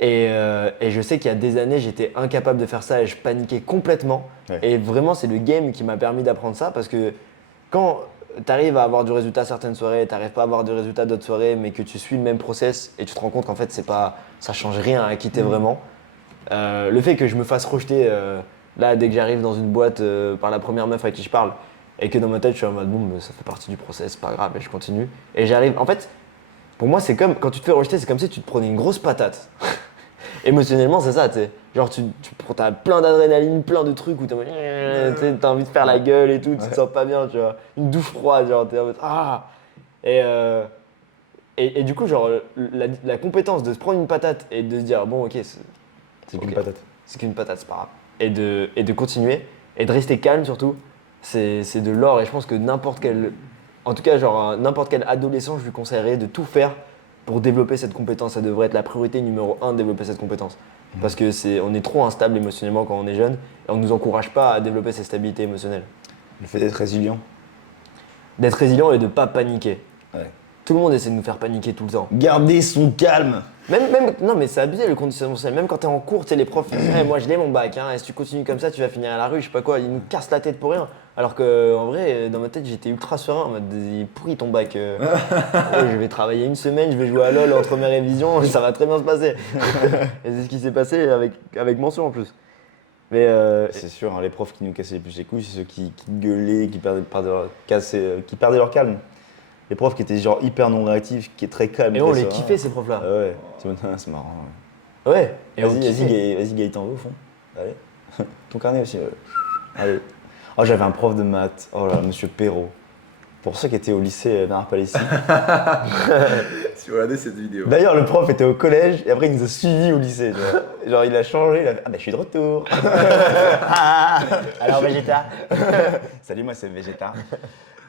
Et je sais qu'il y a des années, j'étais incapable de faire ça et je paniquais complètement. Ouais. Et vraiment, c'est le game qui m'a permis d'apprendre ça parce que quand tu arrives à avoir du résultat certaines soirées, tu n'arrives pas à avoir du résultat d'autres soirées, mais que tu suis le même process et tu te rends compte qu'en fait, ça change rien à qui t'es vraiment. Le fait que je me fasse rejeter là, dès que j'arrive dans une boîte par la première meuf à qui je parle et que dans ma tête, je suis en mode bon, ça fait partie du process, c'est pas grave, et je continue. Et j'arrive. En fait, pour moi, c'est comme quand tu te fais rejeter, c'est comme si tu te prenais une grosse patate. Émotionnellement, c'est ça, tu sais. Genre, t'as plein d'adrénaline, plein de trucs où t'as envie de faire la gueule et tout, tu te sens pas bien, tu vois. Une douche froide, genre, t'es en mode ah. Et du coup, genre, la compétence de se prendre une patate et de se dire bon, ok, C'est qu'une ok, patate. c'est qu'une patate, c'est pas grave. Et de continuer et de rester calme surtout, c'est de l'or. Et je pense que en tout cas, genre, n'importe quel adolescent, je lui conseillerais de tout faire pour développer cette compétence. Ça devrait être la priorité numéro 1 de développer cette compétence. Parce que on est trop instable émotionnellement quand on est jeune et on ne nous encourage pas à développer cette stabilité émotionnelle. Le fait d'être résilient. D'être résilient et de ne pas paniquer. Ouais. Tout le monde essaie de nous faire paniquer tout le temps. Garder son calme. Non mais c'est abusé le conditionnement social. Même quand t'es en cours, tu sais, les profs disent hey, moi je l'ai mon bac, hein, et si tu continues comme ça, tu vas finir à la rue, je sais pas quoi. Ils nous cassent la tête pour rien. Alors que en vrai, dans ma tête, j'étais ultra serein. En mode, il est pourri ton bac. Ouais, je vais travailler une semaine, je vais jouer à LoL entre mes révisions, ça va très bien se passer. Et c'est ce qui s'est passé avec mention en plus. Mais C'est sûr, hein, les profs qui nous cassaient les plus les couilles, c'est ceux qui gueulaient, qui perdaient leur calme. Les profs qui étaient genre hyper non réactifs, qui est très calme. et on très les serein. kiffait ces profs-là. Ah ouais, c'est marrant. Ouais. Et on Vas-y, kiffait. vas-y Gaëtan, va au fond. Allez. Ton carnet aussi. Allez. Oh, j'avais un prof de maths, oh là, monsieur Perrault. Pour ceux qui étaient au lycée Bernard-Palissy. Si vous regardez cette vidéo. D'ailleurs, le prof était au collège et après il nous a suivis au lycée. Tu vois. Genre, il a changé, il a fait ah, bah je suis de retour. Alors Végéta. Salut, moi c'est Végéta.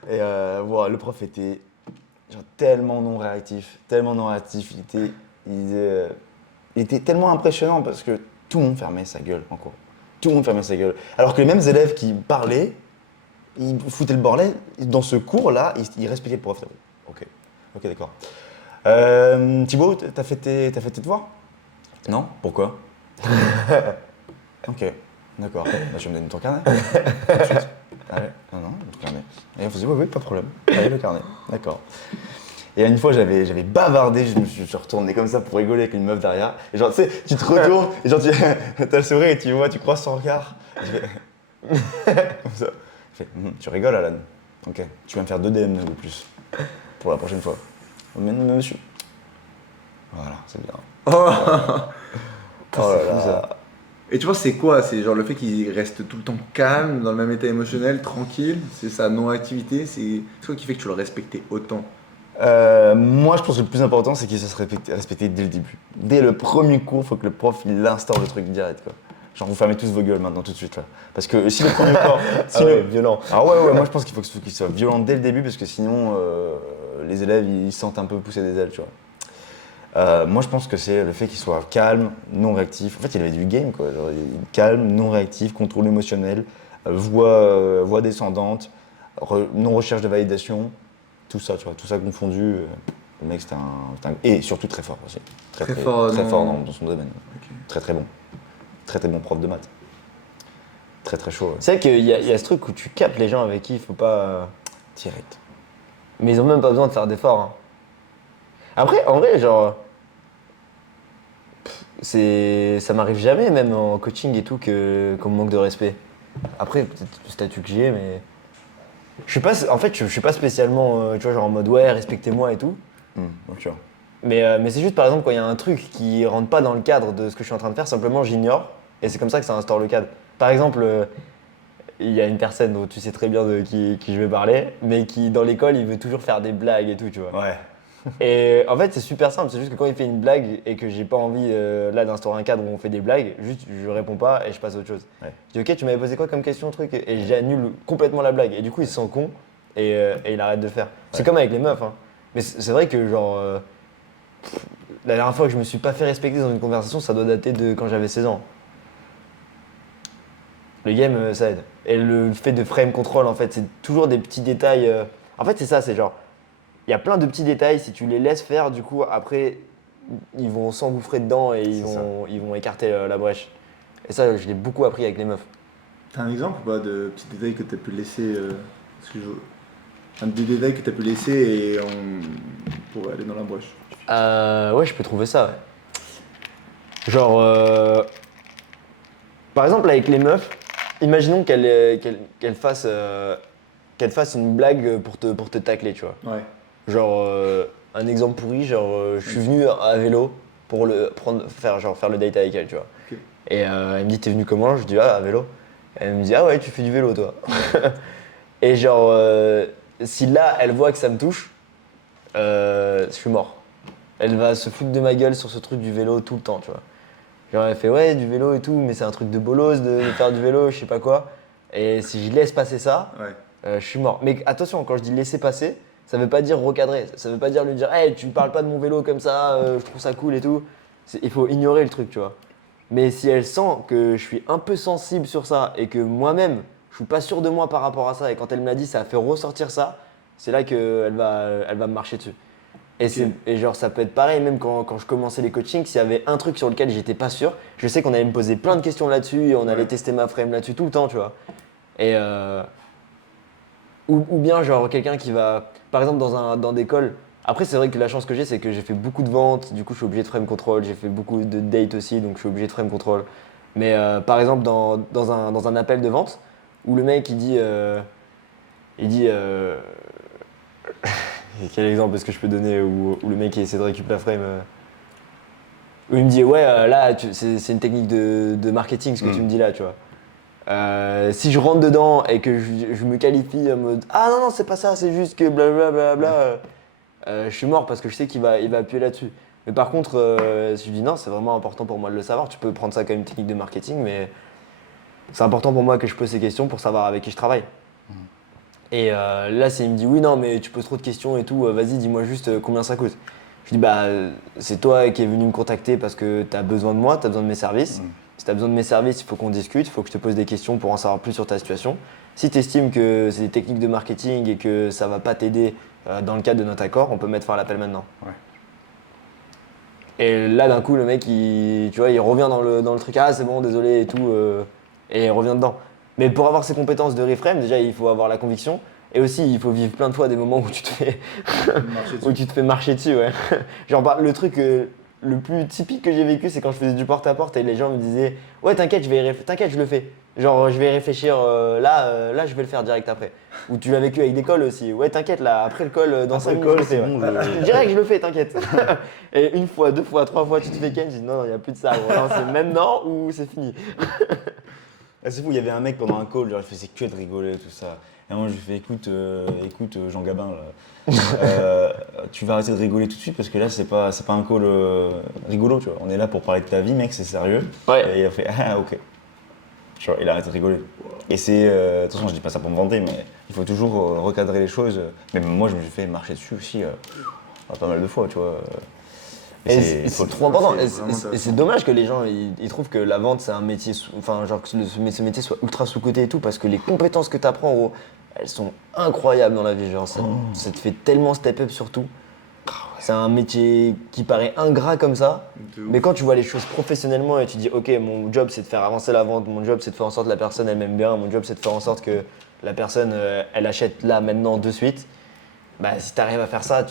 Et voilà, le prof était genre, tellement non réactif. Il était tellement impressionnant parce que tout le monde fermait sa gueule en cours. Tout le monde fermait sa gueule. Alors que les mêmes élèves qui parlaient, ils foutaient le bordel. Dans ce cours-là, ils respectaient le prof. Ok, d'accord. Thibaut, t'as fait tes devoirs? Non? Pourquoi? Ok, d'accord. Bah, je vais me donner ton carnet. Tout de suite. Allez, non, le carnet. Et on faisait oui, pas de problème. Allez, le carnet. D'accord. Et une fois, j'avais bavardé, je me suis retourné comme ça pour rigoler avec une meuf derrière. Et genre, tu sais, tu te retournes, et genre, t'as le sourire et tu vois, tu croises son regard. Et je fais comme ça. Je fais, tu rigoles, Alan. Ok, tu vas me faire 2 DM ou plus pour la prochaine fois. Mais non, monsieur. Voilà, c'est bien. Oh, Oh là là. Et tu vois, c'est quoi? C'est genre le fait qu'il reste tout le temps calme, dans le même état émotionnel, tranquille. C'est sa non-activité. C'est quoi qui fait que tu le respectais autant? Moi, je pense que le plus important, c'est qu'il se respecté dès le début. Dès le premier cours, il faut que le prof il instaure le truc direct, quoi. Genre, vous fermez tous vos gueules maintenant, tout de suite, là. Parce que si le premier cours... Violent. Ah ouais, moi je pense qu'il faut qu'il soit violent dès le début, parce que sinon, les élèves ils se sentent un peu pousser des ailes, tu vois. Moi je pense que c'est le fait qu'il soit calme, non réactif. En fait il avait du game quoi, genre, calme, non réactif, contrôle émotionnel, voix descendante, non recherche de validation, tout ça tu vois, tout ça confondu. Le mec c'était un. Et surtout très fort aussi. Très fort dans son domaine. Ok. Très bon. Très bon prof de maths. Très chaud. Ouais. C'est vrai qu'il y a ce truc où tu captes les gens avec qui il faut pas. Direct. Mais ils ont même pas besoin de faire d'efforts. Hein. Après, en vrai, genre. Ça m'arrive jamais, même en coaching et tout, qu'on me manque de respect. Après, peut-être le statut que j'ai, mais. En fait, je suis pas spécialement, tu vois, genre en mode ouais, respectez-moi et tout. Tu vois. Mais c'est juste par exemple quand il y a un truc qui rentre pas dans le cadre de ce que je suis en train de faire, simplement j'ignore et c'est comme ça que ça instaure le cadre. Par exemple, il y a une personne dont tu sais très bien de qui je vais parler, mais qui dans l'école il veut toujours faire des blagues et tout, tu vois. Ouais. Et en fait c'est super simple, c'est juste que quand il fait une blague et que j'ai pas envie là d'instaurer un cadre où on fait des blagues, juste je réponds pas et je passe à autre chose. Ouais. Je dis ok tu m'avais posé quoi comme question truc et j'annule complètement la blague et du coup il se sent con et il arrête de le faire. C'est comme avec les meufs hein. Mais c'est vrai que genre la dernière fois que je me suis pas fait respecter dans une conversation, ça doit dater de quand j'avais 16 ans. Le game, ça aide. Et le fait de frame control, en fait, c'est toujours des petits détails. En fait, c'est ça, c'est genre, il y a plein de petits détails, si tu les laisses faire, du coup, après, ils vont s'engouffrer dedans et ils vont écarter la brèche. Et ça, je l'ai beaucoup appris avec les meufs. T'as un exemple ou pas de petits détails que t'as pu laisser un des détails que t'as pu laisser et on pourrait aller dans la brèche. Ouais, je peux trouver ça, ouais. Genre, par exemple, avec les meufs, imaginons qu'elles fassent une blague pour te tacler, tu vois. Ouais. Genre, un exemple pourri, genre, je suis venu à vélo pour faire le date avec elle, tu vois. Ok. Et elle me dit, t'es venu comment? Je dis, ah, à vélo. Elle me dit, ah ouais, tu fais du vélo, toi. Et genre, si là, elle voit que ça me touche, je suis mort. Elle va se foutre de ma gueule sur ce truc du vélo tout le temps, tu vois. Genre, elle fait, ouais, du vélo et tout, mais c'est un truc de bolos de faire du vélo, je sais pas quoi. Et si je laisse passer ça, je suis mort. Mais attention, quand je dis laisser passer, ça veut pas dire recadrer. Ça veut pas dire lui dire, hey, tu me parles pas de mon vélo comme ça, je trouve ça cool et tout. Il faut ignorer le truc, tu vois. Mais si elle sent que je suis un peu sensible sur ça et que moi-même, je suis pas sûr de moi par rapport à ça, et quand elle me l'a dit, ça a fait ressortir ça, c'est là qu'elle elle va me marcher dessus. Et, et genre, ça peut être pareil, même quand je commençais les coachings, s'il y avait un truc sur lequel j'étais pas sûr, je sais qu'on allait me poser plein de questions là-dessus et on allait tester ma frame là-dessus tout le temps, tu vois. Et ou bien genre quelqu'un qui va, par exemple dans des calls, après c'est vrai que la chance que j'ai c'est que j'ai fait beaucoup de ventes, du coup je suis obligé de frame control, j'ai fait beaucoup de dates aussi, donc je suis obligé de frame control. Mais par exemple dans un appel de vente, où le mec il dit quel exemple est-ce que je peux donner où le mec essaie de récupérer la frame où il me dit ouais là c'est une technique de marketing ce que tu me dis là tu vois. Si je rentre dedans et que je me qualifie en mode ah non c'est pas ça c'est juste que blablabla je suis mort parce que je sais qu'il va appuyer là-dessus. Mais par contre si je dis non c'est vraiment important pour moi de le savoir, tu peux prendre ça comme une technique de marketing mais c'est important pour moi que je pose ces questions pour savoir avec qui je travaille. Et là, il me dit oui, non, mais tu poses trop de questions et tout, vas-y, dis-moi juste combien ça coûte. Je dis bah, c'est toi qui es venu me contacter parce que tu as besoin de moi, tu as besoin de mes services. Si tu as besoin de mes services, il faut qu'on discute, il faut que je te pose des questions pour en savoir plus sur ta situation. Si tu estimes que c'est des techniques de marketing et que ça va pas t'aider dans le cadre de notre accord, on peut mettre fin à l'appel maintenant. Ouais. Et là, d'un coup, le mec, il revient dans le truc, ah c'est bon, désolé et tout, et il revient dedans. Mais pour avoir ces compétences de reframe, déjà, il faut avoir la conviction. Et aussi, il faut vivre plein de fois des moments où tu te fais marcher dessus. Ouais. Genre, le truc le plus typique que j'ai vécu, c'est quand je faisais du porte-à-porte et les gens me disaient « Ouais, t'inquiète, t'inquiète, je le fais. Genre, je vais y réfléchir là, je vais le faire direct après. » Ou tu l'as vécu avec des calls aussi. « Ouais, t'inquiète, là, après le call, dans 5 minutes, je le fais. Bon, Direct, je le fais, t'inquiète. » Et une fois, deux fois, trois fois, tu te fais ken, je dis « Non, il n'y a plus de ça. Non, c'est maintenant ou c'est fini. » C'est fou, il y avait un mec pendant un call, genre il faisait que de rigoler tout ça. Et moi je lui fais écoute Jean Gabin, là, tu vas arrêter de rigoler tout de suite parce que là c'est pas un call rigolo, tu vois. On est là pour parler de ta vie, mec, c'est sérieux. Ouais. Et il a fait ah ok. Genre il a arrêté de rigoler. Et c'est. Attention, je dis pas ça pour me vanter, mais il faut toujours recadrer les choses. Mais moi, je me suis fait marcher dessus aussi pas mal de fois, tu vois. Et c'est trop important. c'est Et vraiment et intéressant. c'est dommage que les gens ils trouvent que la vente c'est un métier, enfin genre que ce métier soit ultra sous-coté et tout, parce que les compétences que tu apprends, elles sont incroyables dans la vie. Genre ça te fait tellement step up sur tout. C'est un métier qui paraît ingrat comme ça, De ouf. mais quand tu vois les choses professionnellement et tu dis ok, mon job c'est de faire avancer la vente, mon job c'est de faire en sorte que la personne elle m'aime bien, mon job c'est de faire en sorte que la personne elle achète là maintenant de suite, bah si tu arrives à faire ça,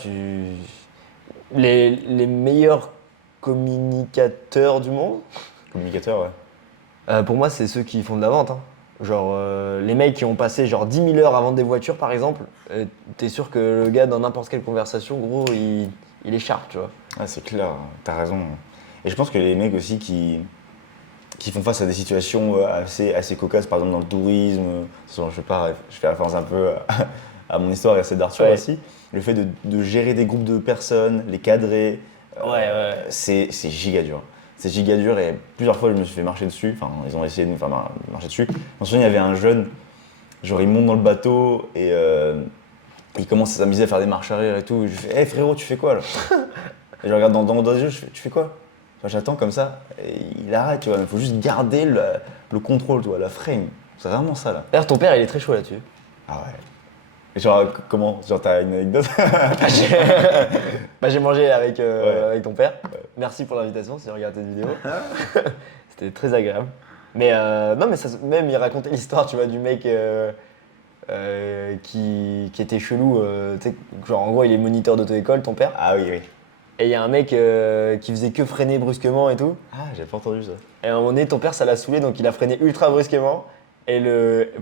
les meilleurs communicateurs du monde, Communicateur, ouais. pour moi c'est ceux qui font de la vente. Hein. Genre les mecs qui ont passé genre 10 000 heures à vendre des voitures par exemple, t'es sûr que le gars dans n'importe quelle conversation, gros, il est sharp, tu vois. Ah, c'est clair, t'as raison. Et je pense que les mecs aussi qui font face à des situations assez cocasses, par exemple dans le tourisme, je fais référence un peu à mon histoire et à celle d'Arthur Ouais. aussi, le fait de gérer des groupes de personnes, les cadrer, Ouais. c'est giga dur. C'est giga dur et plusieurs fois je me suis fait marcher dessus, enfin ils ont essayé de me faire marcher dessus. Je me souviens, il y avait un jeune, genre il monte dans le bateau et il commence à s'amuser à faire des marches arrière et tout. Je lui fais, hé frérot, tu fais quoi là? Et je regarde dans les yeux, je fais, tu fais quoi? Enfin, j'attends comme ça, et il arrête, tu vois, il faut juste garder le contrôle, tu vois, la frame. C'est vraiment ça là. D'ailleurs ton père il est très chaud là-dessus. Ah ouais. Et genre, comment? Genre, t'as une anecdote? Bah, j'ai mangé avec, Ouais. avec ton père. Merci pour l'invitation si tu regardes cette vidéo. C'était très agréable. Mais non, mais même il racontait l'histoire, tu vois, du mec qui était chelou. Tu sais, genre en gros, il est moniteur d'auto-école, ton père. Ah oui, oui. Et il y a un mec qui faisait que freiner brusquement et tout. Ah, j'ai pas entendu ça. Et à un moment donné, ton père, ça l'a saoulé, donc il a freiné ultra brusquement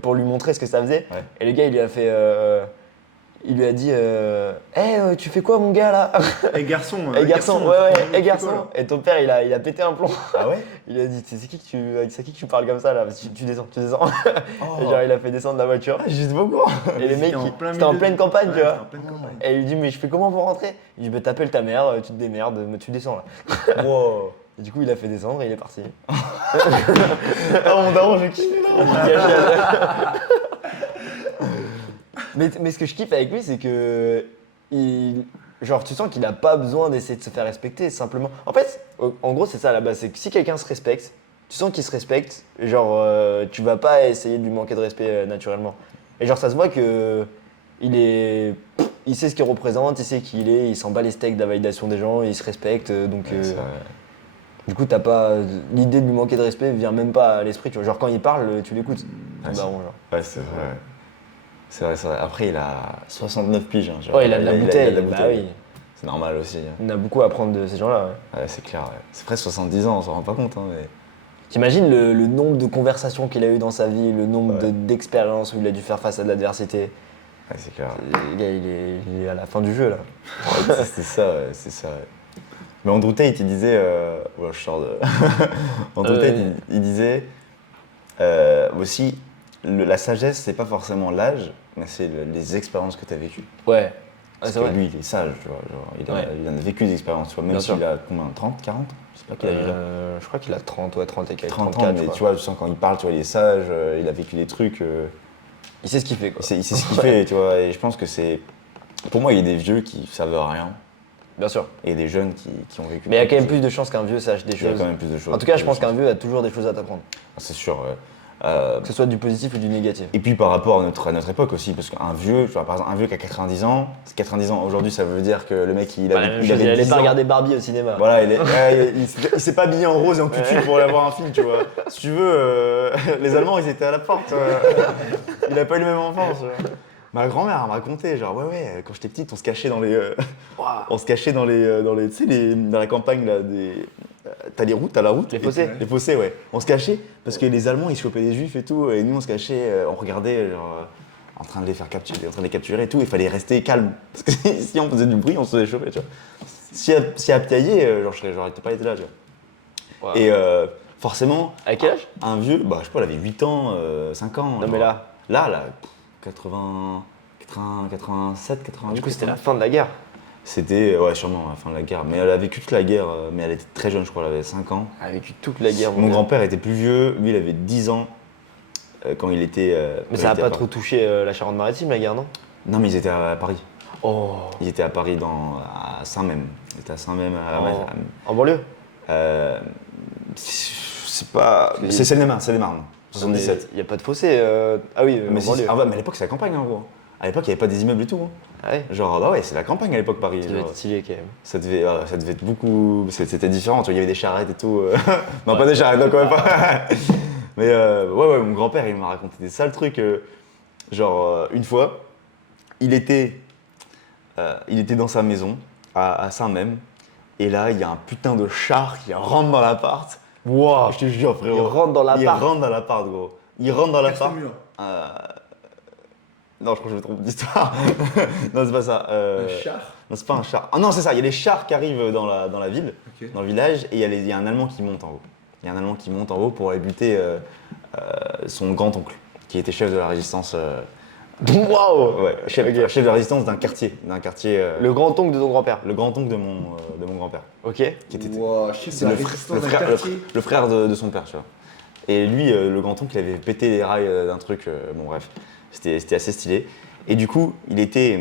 pour lui montrer ce que ça faisait. Ouais. Et le gars, il lui a fait. Il lui a dit hey, tu fais quoi, mon gars là? Eh garçon, Eh garçon, tu ouais, fais eh quoi, garçon. là Et ton père, il a pété un plomb. Ah ouais? Il a dit c'est qui que tu parles comme ça là? Tu descends, tu descends. Oh. Et genre, il a fait descendre la voiture. Ah, juste beaucoup. Et le mec, c'était en milieu pleine de- campagne, Ouais, tu vois. c'était en pleine campagne. Et il lui dit mais je fais comment pour rentrer? Il dit bah t'appelles ta mère, tu te démerdes, mais tu descends là. Wow. Et du coup, il a fait descendre et il est parti. Ah, mon daron, j'ai kiffé là. Mais ce que je kiffe avec lui, c'est que genre, tu sens qu'il n'a pas besoin d'essayer de se faire respecter, simplement. En fait, en gros, c'est ça à la base, c'est que si quelqu'un se respecte, tu sens qu'il se respecte, genre, tu vas pas essayer de lui manquer de respect naturellement. Et genre, ça se voit que il sait ce qu'il représente, il sait qui il est, il s'en bat les steaks de la validation des gens, il se respecte, donc C'est vrai. du coup, t'as pas l'idée de lui manquer de respect vient même pas à l'esprit, tu vois. Genre, quand il parle, tu l'écoutes. Ouais, Ton daron, genre. Ouais, c'est vrai. C'est vrai, c'est vrai. Après, il a 69 piges. Hein, genre, Ouais, il a de la bouteille, de la bah bouteille. oui. C'est normal aussi. Hein. On a beaucoup à apprendre de ces gens-là, ouais. Ouais, c'est clair. Ouais. C'est presque 70 ans, on s'en rend pas compte. Hein, mais... T'imagines le nombre de conversations qu'il a eu dans sa vie, le nombre Ouais. d'expériences où il a dû faire face à de l'adversité. Ouais, c'est clair. Le gars, il est à la fin du jeu, là. C'est ça, ouais, c'est ça. Ouais. Mais Andrew Tate, il disait. Ouais, je sors de. Andrew Tate, il disait aussi la sagesse, c'est pas forcément l'âge, mais c'est les expériences que tu as vécues. Ouais. Parce c'est que vrai. lui, il est sage, tu vois. Genre, Ouais. il en a vécu des expériences, tu vois. Même Bien s'il sûr. a combien 30, 40? Je sais pas quel âge il a. Je crois qu'il a 30, ouais, 30 et quelques. 30 ans, 34, mais je crois. tu vois, tu sens quand il parle, tu vois, il est sage, il a vécu des trucs. Il sait ce qu'il fait, quoi. Il sait ce qu'il fait, tu vois. Et je pense que c'est. Pour moi, il y a des vieux qui savent rien Bien sûr. et des jeunes qui ont vécu. Mais il y a quand même plein de plus de chances qu'un vieux sache des choses. Il y a choses. quand même plus de choses. En tout cas, je pense qu'un vieux a toujours des choses à t'apprendre. C'est sûr. Que ce soit du positif ou du négatif. Et puis par rapport à notre époque aussi, parce qu'un vieux, tu vois, par exemple, un vieux qui a 90 ans, c'est 90 ans aujourd'hui, ça veut dire que le mec, il Bah, avait, la même il chose, avait il allait 10 pas ans. regarder Barbie au cinéma. Voilà, il s'est pas habillé en rose et en tutu pour aller voir un film, tu vois. Si tu veux, les Allemands, ils étaient à la porte. Il a pas eu le même enfance. Ma grand-mère elle me racontait, genre, ouais, quand j'étais petite, on se cachait dans les. On se cachait dans les. Tu sais, dans la campagne, là, des. T'as les routes, t'as la route. Les fossés. Les fossés, ouais. On se cachait parce que les Allemands, ils chopaient les Juifs et tout, et nous, on se cachait, on regardait, genre, en train de les faire capturer, en train de les capturer et tout, il fallait rester calme. Parce que si on faisait du bruit, on se faisait choper, tu vois. Si à piailler, genre, j'aurais pas été là, tu vois. Ouais. Et forcément, À quel âge? un vieux, bah, je sais pas, il avait 8 ans, 5 ans. Non, mais genre. là. Là, 87, 88. Du coup, c'était la fin de la guerre. C'était, ouais, sûrement, la fin de la guerre. Mais elle a vécu toute la guerre, mais elle était très jeune, je crois, elle avait 5 ans. Elle a vécu toute la guerre. Mon grand-père était plus vieux, lui, il avait 10 ans. quand il était. Mais quand ça il a était pas à trop Paris. touché la Charente-Maritime, la guerre, non? Non, mais ils étaient à Paris. Oh. Ils étaient à Paris, à Saint-Même. Ils étaient à Saint-Même. En banlieue? C'est pas. C'est Seine-et-Marne. 77. Il n'y a pas de fossé. Ah oui, Mais, en banlieue. mais à l'époque, c'est la campagne, hein, gros. À l'époque, il n'y avait pas des immeubles du tout. Hein. Ah ouais? Genre, bah ouais, c'est la campagne à l'époque, Paris. Ça devait Genre, être stylé quand même. ça devait être beaucoup. C'était différent, tu vois, il y avait des charrettes et tout. Non, pas des charrettes, non, quand même pas. Mais ouais, mon grand-père, il m'a raconté des sales trucs. Une fois, il était dans sa maison, à Saint-Même, et là, il y a un putain de char qui rentre dans l'appart. Wow. Je te jure, frérot. Il rentre dans l'appart. Il rentre dans l'appart, gros. Il rentre dans Casse l'appart. le mur. Non, je crois que je me trompe d'histoire. Non, c'est pas ça. Un char. Non, c'est pas un char. Ah non, c'est ça. Il y a les chars qui arrivent dans la ville, Ok. dans le village, et il y a un Allemand qui monte en haut. Il y a un Allemand qui monte en haut pour aller buter son grand-oncle, qui était chef de la résistance. Waouh. Ouais, chef de la résistance d'un quartier. Le grand-oncle de ton grand-père. Le grand-oncle de mon grand-père. Ok. Qui était, Wow, chef c'est de la le, frère- résistance le d'un frère, quartier. le frère de son père, tu vois. Et lui, le grand-oncle, il avait pété les rails d'un truc. Bon, bref, c'était assez stylé. Et du coup, ils étaient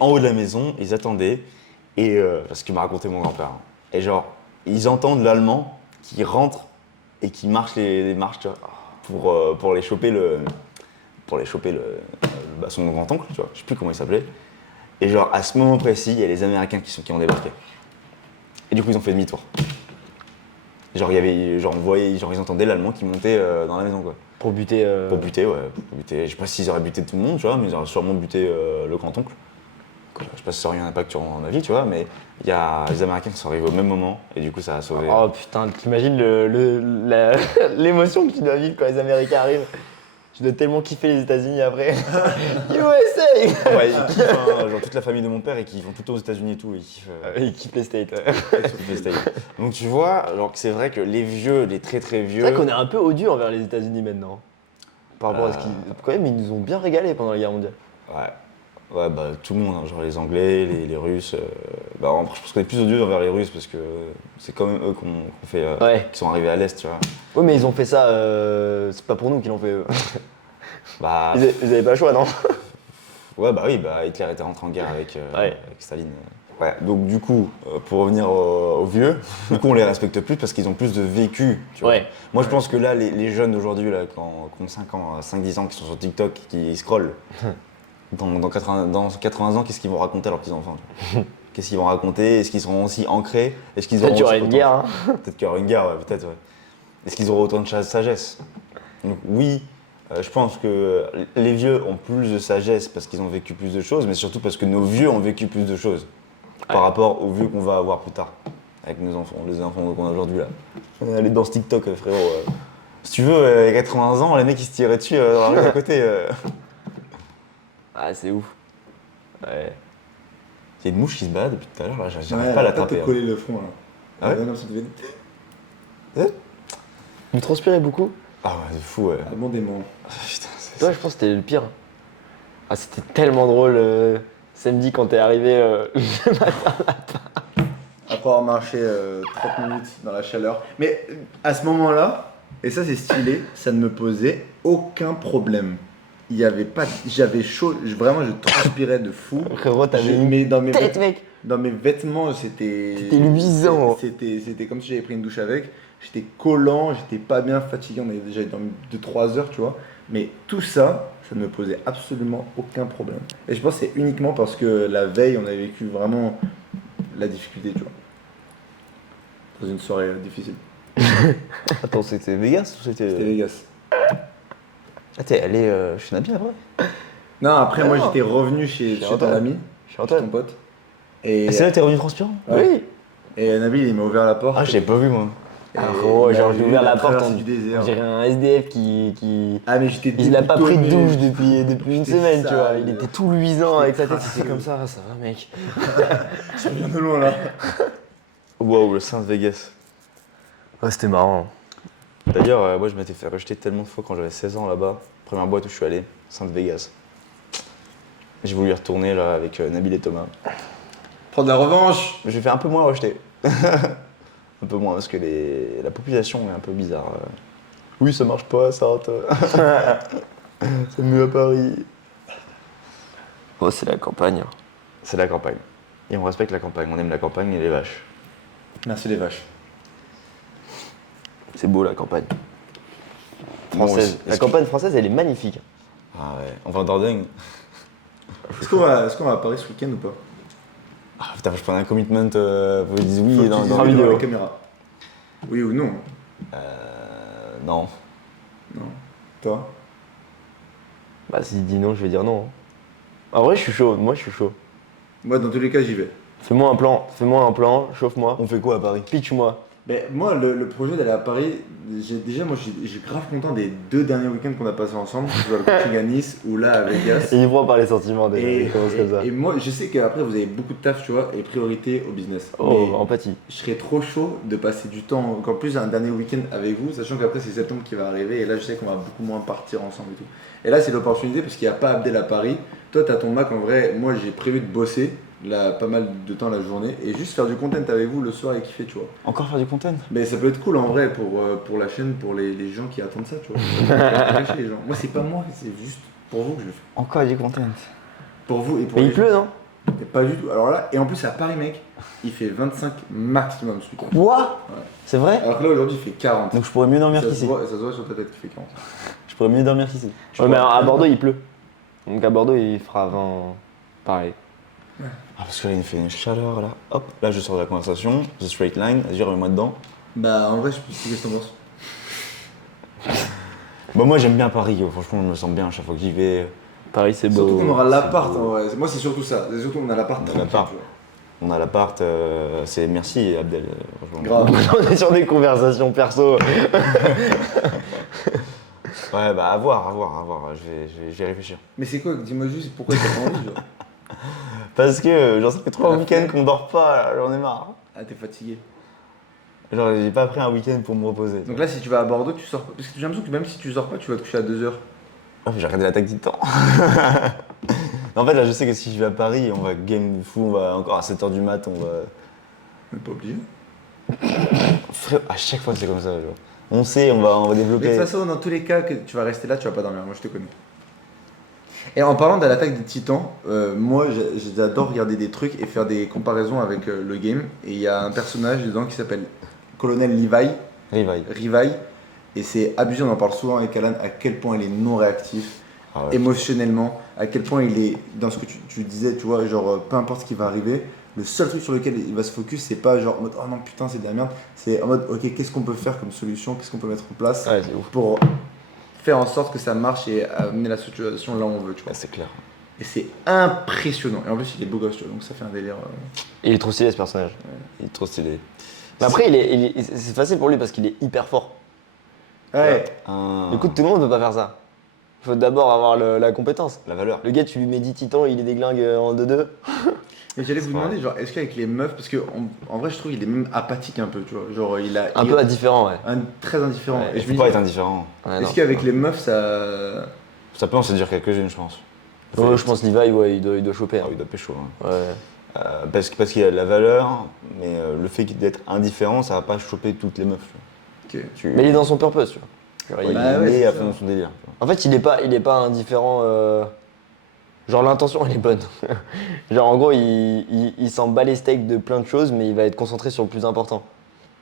en haut de la maison, ils attendaient, et parce qu'il m'a raconté mon grand-père. Hein. Et genre, ils entendent l'Allemand qui rentre et qui marche les marches, tu vois, pour les choper son grand-oncle, tu vois. Je sais plus comment il s'appelait. Et genre, à ce moment précis, il y a les Américains qui ont débarqué. Et du coup, ils ont fait demi-tour. Genre, ils entendaient l'Allemand qui montait dans la maison, quoi. Pour buter. Pour buter, ouais. Pour buter. Je sais pas s'ils auraient buté tout le monde, tu vois, mais ils auraient sûrement buté le grand-oncle. Je sais pas si ça aurait eu un impact sur ma vie, tu vois, mais il y a les Américains qui sont arrivés au même moment, et du coup, ça a sauvé. Oh putain, t'imagines l'émotion que tu dois vivre quand les Américains arrivent. Tu dois tellement kiffer les États-Unis après. USA. Ouais, ils kiffent, hein, genre toute la famille de mon père, et qui vont tout le temps aux États-Unis et tout, ils kiffent. Ils kiffent les States. Ils kiffent les States. Donc tu vois, genre c'est vrai que les vieux, les très très vieux. C'est vrai qu'on est un peu odieux envers les États-Unis maintenant. Par rapport à ce qu'ils. Quand même, ils nous ont bien régalé pendant la guerre mondiale. Ouais, bah tout le monde, hein, genre les Anglais, les Russes. Je pense qu'on est plus odieux envers les Russes parce que c'est quand même eux qu'on fait, qui sont arrivés à l'Est, tu vois. Oui, mais ils ont fait ça, c'est pas pour nous qu'ils l'ont fait eux. Bah, Ils avaient pas le choix, non? ouais, bah oui, bah Hitler était rentré en guerre avec Ouais. Staline. Ouais, donc du coup, pour revenir aux vieux, du coup on les respecte plus parce qu'ils ont plus de vécu, tu vois. Ouais. Moi je pense que là, les jeunes d'aujourd'hui, là, qui ont 5 ans, 5-10 ans, qui sont sur TikTok, qui scrollent, dans 80 ans, qu'est-ce qu'ils vont raconter à leurs petits-enfants, tu vois. Qu'est-ce qu'ils vont raconter? Est-ce qu'ils seront aussi ancrés? Est-ce qu'ils Peut-être auront qu'il y aura aussi une autant- guerre, hein. Peut-être qu'il y aura une guerre, ouais, peut-être, ouais. Est-ce qu'ils auront autant de sagesse? Donc oui, je pense que les vieux ont plus de sagesse parce qu'ils ont vécu plus de choses, mais surtout parce que nos vieux ont vécu plus de choses par rapport aux vieux qu'on va avoir plus tard, avec nos enfants, les enfants qu'on a aujourd'hui là. Allez dans ce TikTok, frérot. Si tu veux, il y a 80 ans, les mecs ils se tiraient dessus dans la rue à côté. Ah, c'est ouf. Ouais. Il y a une mouche qui se balade depuis tout à l'heure, là, j'arrive Ouais, pas à elle a l'attraper. te coller le fond là. Ah ouais Non, ça devait. Vous transpirez beaucoup? Ah ouais, c'est fou, ouais. Ah bon démon. Putain, c'est. Toi, je pense que c'était le pire. Ah, c'était tellement drôle samedi quand t'es arrivé. Après avoir marché 30 minutes dans la chaleur. Mais à ce moment-là, et ça c'est stylé, ça ne me posait aucun problème. Il y avait pas, j'avais chaud, vraiment je transpirais de fou. Frérot, t'avais une Mais dans mes tête, mec. Dans mes vêtements, c'était. C'était luisant. C'était comme si j'avais pris une douche avec. J'étais collant, j'étais pas bien fatigué. On avait déjà dormi 2-3 heures, tu vois. Mais tout ça, ça ne me posait absolument aucun problème. Et je pense que c'est uniquement parce que la veille, on avait vécu vraiment la difficulté, tu vois. Dans une soirée difficile. Attends, c'était Vegas ou C'était c'était. Vegas. Ah, t'es allé chez Nabil après? Non, après, moi Non. j'étais revenu chez ton Antoine. ami, Je suis chez ton Antoine. pote. Et, Ah, c'est là que t'es revenu transpirant? Ouais. Oui. et Nabil, il m'a ouvert la porte. Ah, j'ai pas vu moi. Et Ah, gros, il genre, m'a j'ai vu ouvert la porte, traversée on du désert. on dirait un SDF qui. Ah, mais j'étais Il a pas pris de déboutonné. douche depuis une J'étais semaine, tu sale. vois. Il était tout luisant avec sa tête, crasseux. c'était comme ça va mec. Je viens de loin là. Wow, le Saint Vegas. Ouais, c'était marrant. D'ailleurs, moi je m'étais fait rejeter tellement de fois quand j'avais 16 ans là-bas. Première boîte où je suis allé, Sainte Vegas. J'ai voulu y retourner là avec Nabil et Thomas. Prends de la revanche. J'ai fait un peu moins rejeter. Un peu moins parce que la population est un peu bizarre. Oui, ça marche pas, ça rate. C'est mieux à Paris. Oh, c'est la campagne. C'est la campagne. Et on respecte la campagne, on aime la campagne et les vaches. Merci les vaches. C'est beau la campagne. Bon, Française. La campagne française, elle est magnifique. Ah ouais, on va en Dordogne. Est-ce qu'on va à Paris ce week-end ou pas? Ah putain, je prends un commitment, vous dites oui Faut que dans tu dises la oui devant vidéo. la caméra. Oui ou non? Non. Non. Toi? Bah, s'il dit non, je vais dire non. En vrai, je suis chaud. Moi, je suis chaud. Moi, dans tous les cas, j'y vais. Fais-moi un plan, chauffe-moi. On fait quoi à Paris? Pitch-moi. Mais moi, le projet d'aller à Paris, j'ai grave content des 2 derniers week-ends qu'on a passés ensemble, que ce soit le coaching à Nice ou là à Vegas. Ivre par les sentiments déjà. Et, il commence comme ça. et moi, je sais qu'après, vous avez beaucoup de taf, tu vois, et priorité au business. Oh, Mais empathie. je serais trop chaud de passer du temps, encore plus un dernier week-end avec vous, sachant qu'après, c'est septembre qui va arriver, et là, je sais qu'on va beaucoup moins partir ensemble et tout. Et là, c'est l'opportunité parce qu'il n'y a pas Abdel à Paris. Toi, tu as ton Mac en vrai. Moi, j'ai prévu de bosser là, pas mal de temps la journée et juste faire du content avec vous le soir et kiffer, tu vois. Encore faire du content? Mais ça peut être cool en vrai pour la chaîne, pour les gens qui attendent ça, tu vois. Ça peut être caché, les gens. Moi, c'est pas moi, c'est juste pour vous que je le fais. Encore du content. Pour vous et pour Mais les il pleut, non? gens. Et pas du tout. Alors là, et en plus, c'est à Paris, mec, il fait 25 maximum ce week-end. Quoi? Ouais. C'est vrai? Alors que là, aujourd'hui, il fait 40. Donc je pourrais mieux dormir ça, se qu'ici. voit, ça se voit sur ta tête qu'il fait 40. Je pourrais mieux dormir qu'ici. Ouais, mais à Bordeaux, il pleut. Donc à Bordeaux, il fera 20. Pareil. Ah, parce que là, il fait une chaleur là. Hop, là, je sors de la conversation. The straight line, vas-y, remets-moi dedans. Bah, en vrai, je sais qu'est-ce que t'en penses. Bah, moi, j'aime bien Paris. Franchement, je me sens bien à chaque fois que j'y vais. Paris, c'est beau. Surtout qu'on aura l'appart beau. en vrai. Moi, c'est surtout ça. C'est surtout qu'on a l'appart On a tranquille, l'appart. tu vois. On a l'appart, c'est merci Abdel. Franchement. Grave. On est sur des conversations perso. Ouais, bah, à voir. Je vais réfléchir. Mais c'est quoi? Dis-moi juste pourquoi t'as pas envie, genre. Parce que, genre, ça fait 3 La week-ends flemme. qu'on dort pas, là, j'en ai marre. Ah, t'es fatigué. Genre, j'ai pas pris un week-end pour me reposer. Donc là, si tu vas à Bordeaux, tu sors pas. Parce que j'ai l'impression que même si tu sors pas, tu vas te coucher à 2h. Oh, j'ai regardé l'attaque Titan. En fait, là, je sais que si je vais à Paris, on va game de fou, on va encore à 7h du mat, on va. On est pas obligé. Frère, à chaque fois, c'est comme ça, genre. On sait, on va Mais de développer. toute façon, dans tous les cas, que tu vas rester là, tu vas pas dormir. Moi, je te connais. Et en parlant de l'attaque des Titans, moi, j'adore regarder des trucs et faire des comparaisons avec le game. Et il y a un personnage dedans qui s'appelle Colonel Levi. Rivaille. Et c'est abusé, on en parle souvent avec Alan, à quel point il est non réactif, Ah ouais. émotionnellement, à quel point il est dans ce que tu disais, tu vois, genre peu importe ce qui va arriver, le seul truc sur lequel il va se focus, c'est pas genre en mode oh non putain c'est de la merde, c'est en mode ok qu'est-ce qu'on peut faire comme solution, qu'est-ce qu'on peut mettre en place Ouais, c'est ouf. pour faire en sorte que ça marche et amener la situation là où on veut, tu vois. Ouais, c'est clair. Et c'est impressionnant. Et en plus il est beau gosse, tu vois, donc ça fait un délire. Il est trop stylé ce personnage. Il est trop stylé. Mais après, c'est facile pour lui parce qu'il est hyper fort. Ouais. Écoute, tout le monde ne peut pas faire ça. Il faut d'abord avoir la compétence. La valeur. Le gars, tu lui mets 10 titans, il est déglingue en 2-2. Et j'allais vous vrai. demander, genre, est-ce qu'avec les meufs, parce que en vrai je trouve qu'il est même apathique un peu, tu vois, genre il a Un peu indifférent, ouais. très indifférent. Ouais, Et je Faut me pas dis, être indifférent. Ouais, est-ce non. qu'avec les meufs ça. Ça peut en se dire quelques-unes, je pense. Ouais, je pense Levi, ouais, il doit choper. Ah hein. oui, il doit pécho. Hein. Ouais. Parce qu'il a de la valeur, mais le fait d'être indifférent, ça va pas choper toutes les meufs. Tu vois. Ok. Mais il est dans son purpose, tu vois. Genre, Ouais, il- Bah il ouais, est c'est à ça. fond dans son délire. tu vois. En fait, il est pas indifférent. Genre, l'intention, elle est bonne. Genre, en gros, il s'en bat les steaks de plein de choses, mais il va être concentré sur le plus important.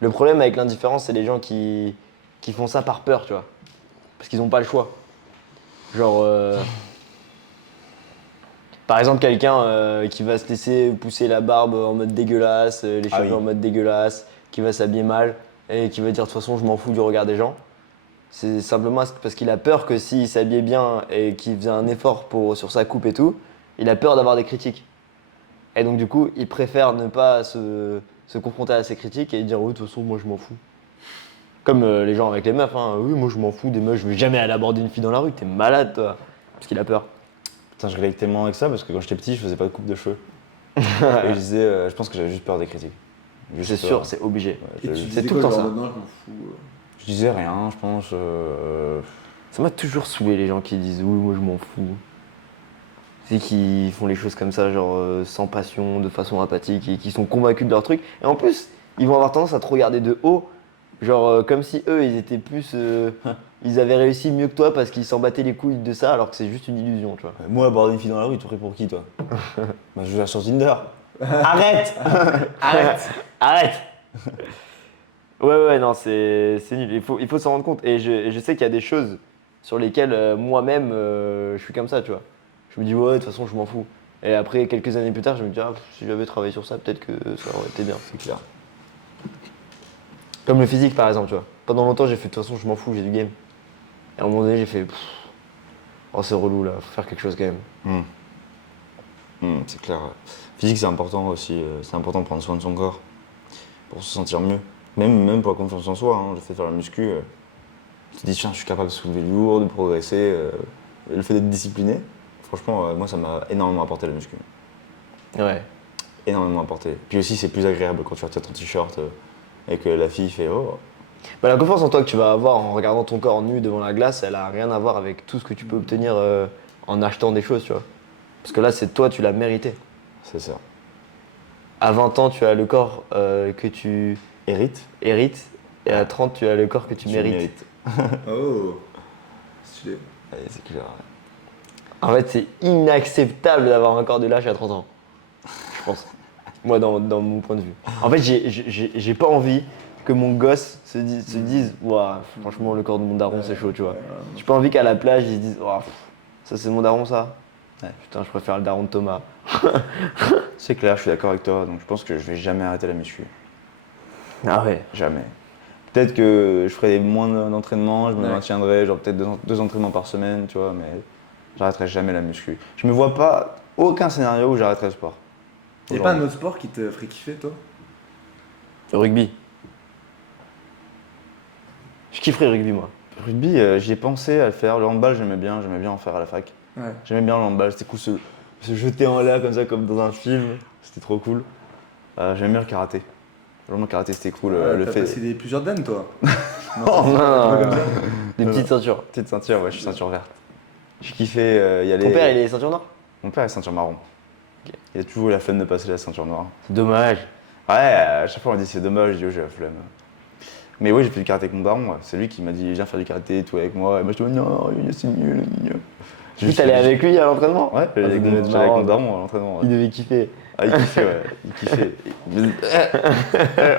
Le problème avec l'indifférence, c'est les gens qui font ça par peur, tu vois. Parce qu'ils n'ont pas le choix. Genre. Par exemple, quelqu'un qui va se laisser pousser la barbe en mode dégueulasse, les Ah cheveux oui. en mode dégueulasse, qui va s'habiller mal et qui va dire de toute façon je m'en fous du regard des gens. C'est simplement parce qu'il a peur que s'il s'habillait bien et qu'il faisait un effort sur sa coupe et tout, il a peur d'avoir des critiques. Et donc du coup, il préfère ne pas se confronter à ces critiques et dire oui, de toute façon moi je m'en fous. Comme les gens avec les meufs, hein. Oui moi je m'en fous des meufs, je vais jamais aller aborder une fille dans la rue, t'es malade toi. Parce qu'il a peur. Putain, je relate tellement avec ça parce que quand j'étais petit, je faisais pas de coupe de cheveux. Et je disais, je pense que j'avais juste peur des critiques. Juste C'est peur. sûr, c'est obligé. Ouais, Et je, tu c'est disais tout le quoi, temps genre, ça. non, je m'en fous. je disais rien, je pense. Ça m'a toujours saoulé les gens qui disent oui moi je m'en fous. C'est qui font les choses comme ça genre sans passion, de façon apathique et qui sont convaincus de leur truc. Et en plus, ils vont avoir tendance à te regarder de haut, genre comme si eux ils étaient plus ils avaient réussi mieux que toi parce qu'ils s'en battaient les couilles de ça alors que c'est juste une illusion, tu vois. Moi, aborder une fille dans la rue, tu pris pour qui, toi? Bah, je vais sur Tinder. Arrête. Arrête. Ouais, non, c'est nul. Il faut s'en rendre compte. Et je sais qu'il y a des choses sur lesquelles moi-même, je suis comme ça, tu vois. Je me dis, ouais, de toute façon, je m'en fous. Et après, quelques années plus tard, je me dis, si j'avais travaillé sur ça, peut-être que ça aurait été bien. C'est clair. Comme le physique, par exemple, tu vois. Pendant longtemps, j'ai fait, de toute façon, je m'en fous, j'ai du game. Et à un moment donné, j'ai fait, oh, c'est relou, là, faut faire quelque chose quand même. C'est clair. Physique, c'est important aussi. C'est important de prendre soin de son corps pour se sentir mieux. Même pour la confiance en soi. Hein. Le fait de faire la muscu, tu te dis, tiens, je suis capable de soulever lourd, de progresser. Le fait d'être discipliné, franchement, moi, ça m'a énormément apporté la muscu. Ouais. Énormément apporté. Puis aussi, c'est plus agréable quand tu vas ton t-shirt et que la fille fait oh. Bah, la confiance en toi que tu vas avoir en regardant ton corps nu devant la glace, elle a rien à voir avec tout ce que tu peux obtenir en achetant des choses, tu vois. Parce que là, c'est toi, tu l'as mérité. C'est ça. À 20 ans, tu as le corps que tu Hérite. et à 30, tu as le corps que tu mérites. Oh, stylé. Ouais, c'est clair. En fait, c'est inacceptable d'avoir un corps de lâche à 30 ans. Je pense. Moi, dans mon point de vue. En fait, j'ai pas envie que mon gosse se dise ouah, franchement, le corps de mon daron, c'est chaud, tu vois. J'ai pas envie qu'à la plage, ils se disent ouah, ça, c'est mon daron, ça. Ouais. Putain, je préfère le daron de Thomas. C'est clair, je suis d'accord avec toi. Donc je pense que je vais jamais arrêter la muscu. Ah ouais. Jamais. Peut-être que je ferai moins d'entraînement, je me Ouais. maintiendrai, genre peut-être deux entraînements par semaine, tu vois, mais j'arrêterai jamais la muscu. Je me vois pas aucun scénario où j'arrêterai le sport. Y'a pas un autre sport qui te ferait kiffer, toi? Le rugby. Je kifferais le rugby, moi. Rugby, j'y ai pensé à le faire. Le handball, j'aimais bien en faire à la fac. Ouais. J'aimais bien le handball, c'était cool se jeter en l'air comme ça, comme dans un film. C'était trop cool. J'aimais bien le karaté. Vraiment, le karaté, c'était cool. Ouais, le t'as fait. passé plusieurs dames, toi. Non, pas comme ça. des petites ceintures. Petite ceinture, ouais, je suis ceinture verte. J'ai kiffé y aller. Ton père, il est ceinture noire? Mon père est ceinture marron. Il a toujours eu la flemme de passer la ceinture noire. C'est dommage. Ouais, à chaque fois on m'a dit c'est dommage, je dis oh, j'ai la flemme. Mais oui, j'ai fait du karaté avec mon daron, ouais. C'est lui qui m'a dit viens faire du karaté et tout avec moi. Et moi je dis non, c'est nul. Tu t'allais avec lui à l'entraînement? Ouais, j'allais avec, c'est j'allais avec mon marrant, daron à l'entraînement. Ouais. Il devait kiffer. Ah, il kiffait, ouais. Il kiffait.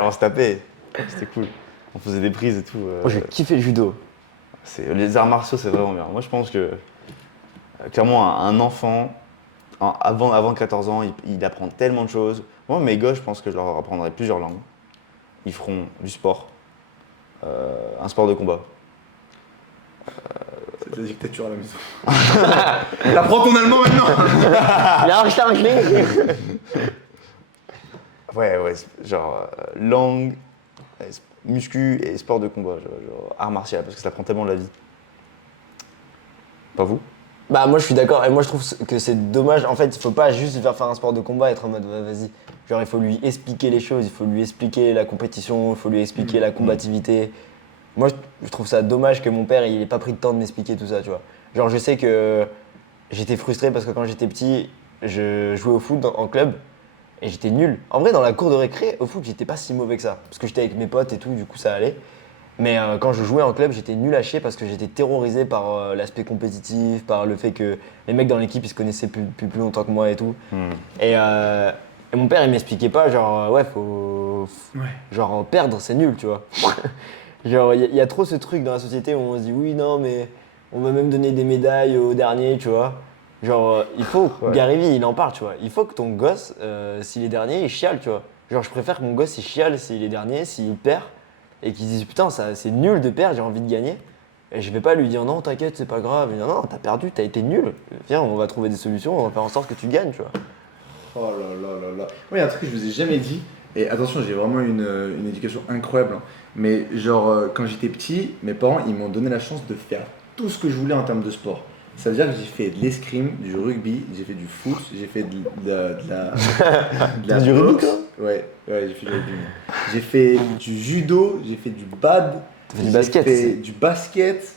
On se tapait. C'était cool. On faisait des prises et tout. Moi, j'ai kiffé le judo. Les arts martiaux, c'est vraiment bien. Moi, je pense que clairement, un enfant, avant 14 ans, il apprend tellement de choses. Moi, mes gosses, je pense que je leur apprendrai plusieurs langues. Ils feront du sport, un sport de combat. C'est de la dictature à la maison. T'apprends ton allemand maintenant. Ouais, genre langue, muscu et sport de combat, genre art martial, parce que ça prend tellement de la vie. Pas vous? Bah moi je suis d'accord et moi je trouve que c'est dommage. En fait il faut pas juste lui faire un sport de combat et être en mode ouais, vas-y. Genre il faut lui expliquer les choses, il faut lui expliquer la compétition, il faut lui expliquer la combativité. Moi je trouve ça dommage que mon père il ait pas pris le temps de m'expliquer tout ça, tu vois. Genre je sais que j'étais frustré parce que quand j'étais petit je jouais au foot en club et j'étais nul. En vrai dans la cour de récré au foot j'étais pas si mauvais que ça parce que j'étais avec mes potes et tout du coup ça allait. Mais quand je jouais en club, j'étais nul à chier parce que j'étais terrorisé par l'aspect compétitif, par le fait que les mecs dans l'équipe ils se connaissaient plus longtemps que moi et tout. Et mon père il m'expliquait pas, genre ouais, faut. Genre perdre c'est nul, tu vois. Genre il y a trop ce truc dans la société où on se dit oui, non, mais on va même donner des médailles au dernier, tu vois. Genre il faut, Gary Vee il en parle, tu vois. Il faut que ton gosse, s'il est dernier, il chiale, tu vois. Genre je préfère que mon gosse il chiale s'il est dernier, s'il perd. Et qu'ils disent putain ça c'est nul de perdre, j'ai envie de gagner. Et je vais pas lui dire non t'inquiète c'est pas grave, non t'as perdu, t'as été nul. Viens on va trouver des solutions, on va faire en sorte que tu gagnes tu vois. Oh là. Moi il y a un truc que je vous ai jamais dit, et attention j'ai vraiment une éducation incroyable, hein. Mais genre quand j'étais petit, mes parents ils m'ont donné la chance de faire tout ce que je voulais en termes de sport. Ça veut dire que j'ai fait de l'escrime, du rugby, j'ai fait du foot, j'ai fait de la Du rugby, toi ? Ouais, j'ai fait du rugby. J'ai fait du judo, j'ai fait du bad. T'as fait du basket J'ai fait aussi. du basket.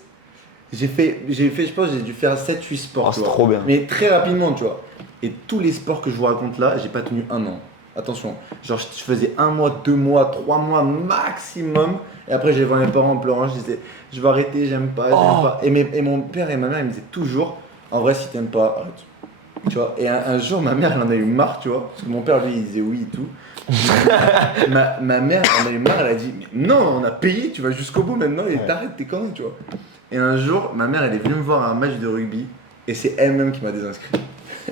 J'ai fait, je pense, j'ai dû faire 7-8 sports. Oh, tu c'est vois. trop bien. Mais très rapidement, tu vois. Et tous les sports que je vous raconte là, j'ai pas tenu un an. Attention, genre je faisais 1 mois, 2 mois, 3 mois maximum. Et après, j'allais voir mes parents en pleurant. Je disais, je vais arrêter, j'aime pas, j'aime pas. Et mon père et ma mère, ils me disaient toujours, en vrai, si t'aimes pas, arrête. Tu vois. Et un jour, ma mère, elle en a eu marre, tu vois. Parce que mon père, lui, il disait oui et tout. ma mère, elle en a eu marre, elle a dit, mais non, on a payé, tu vas jusqu'au bout maintenant et t'arrêtes tes conneries, tu vois. Et un jour, ma mère, elle est venue me voir à un match de rugby. Et c'est elle-même qui m'a désinscrit.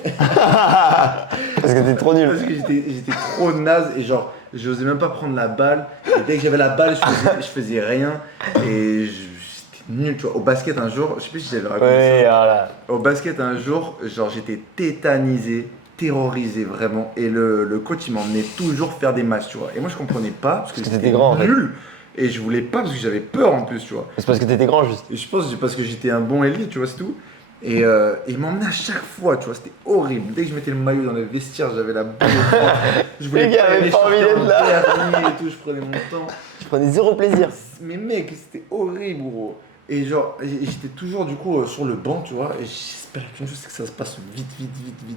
Parce que t'es trop nul. Parce que j'étais trop naze et genre, j'osais même pas prendre la balle. Et dès que j'avais la balle, je faisais rien. Et j'étais nul, tu vois. Au basket, un jour, je sais plus si j'avais raconté Ouais, ça. voilà. Au basket, un jour, genre, j'étais tétanisé, terrorisé vraiment. Et le coach, il m'emmenait toujours faire des matchs, tu vois. Et moi, je comprenais pas parce que Parce que j'étais t'étais grand, en fait. nul. Et je voulais pas parce que j'avais peur en plus, tu vois. C'est parce que t'étais grand, juste. Et je pense que c'est parce que j'étais un bon ailier, tu vois, c'est tout. Et il m'emmenait à chaque fois, tu vois, c'était horrible. Dès que je mettais le maillot dans le vestiaire, j'avais la boule au ventre. Je voulais Les gars pas avaient aller pas envie chercher d'être un là. dernier et tout, je prenais mon temps. Je prenais zéro plaisir. Mais mec, c'était horrible, gros. Et genre, j'étais toujours du coup sur le banc, tu vois, et j'espérais qu'une chose, c'est que ça se passe vite,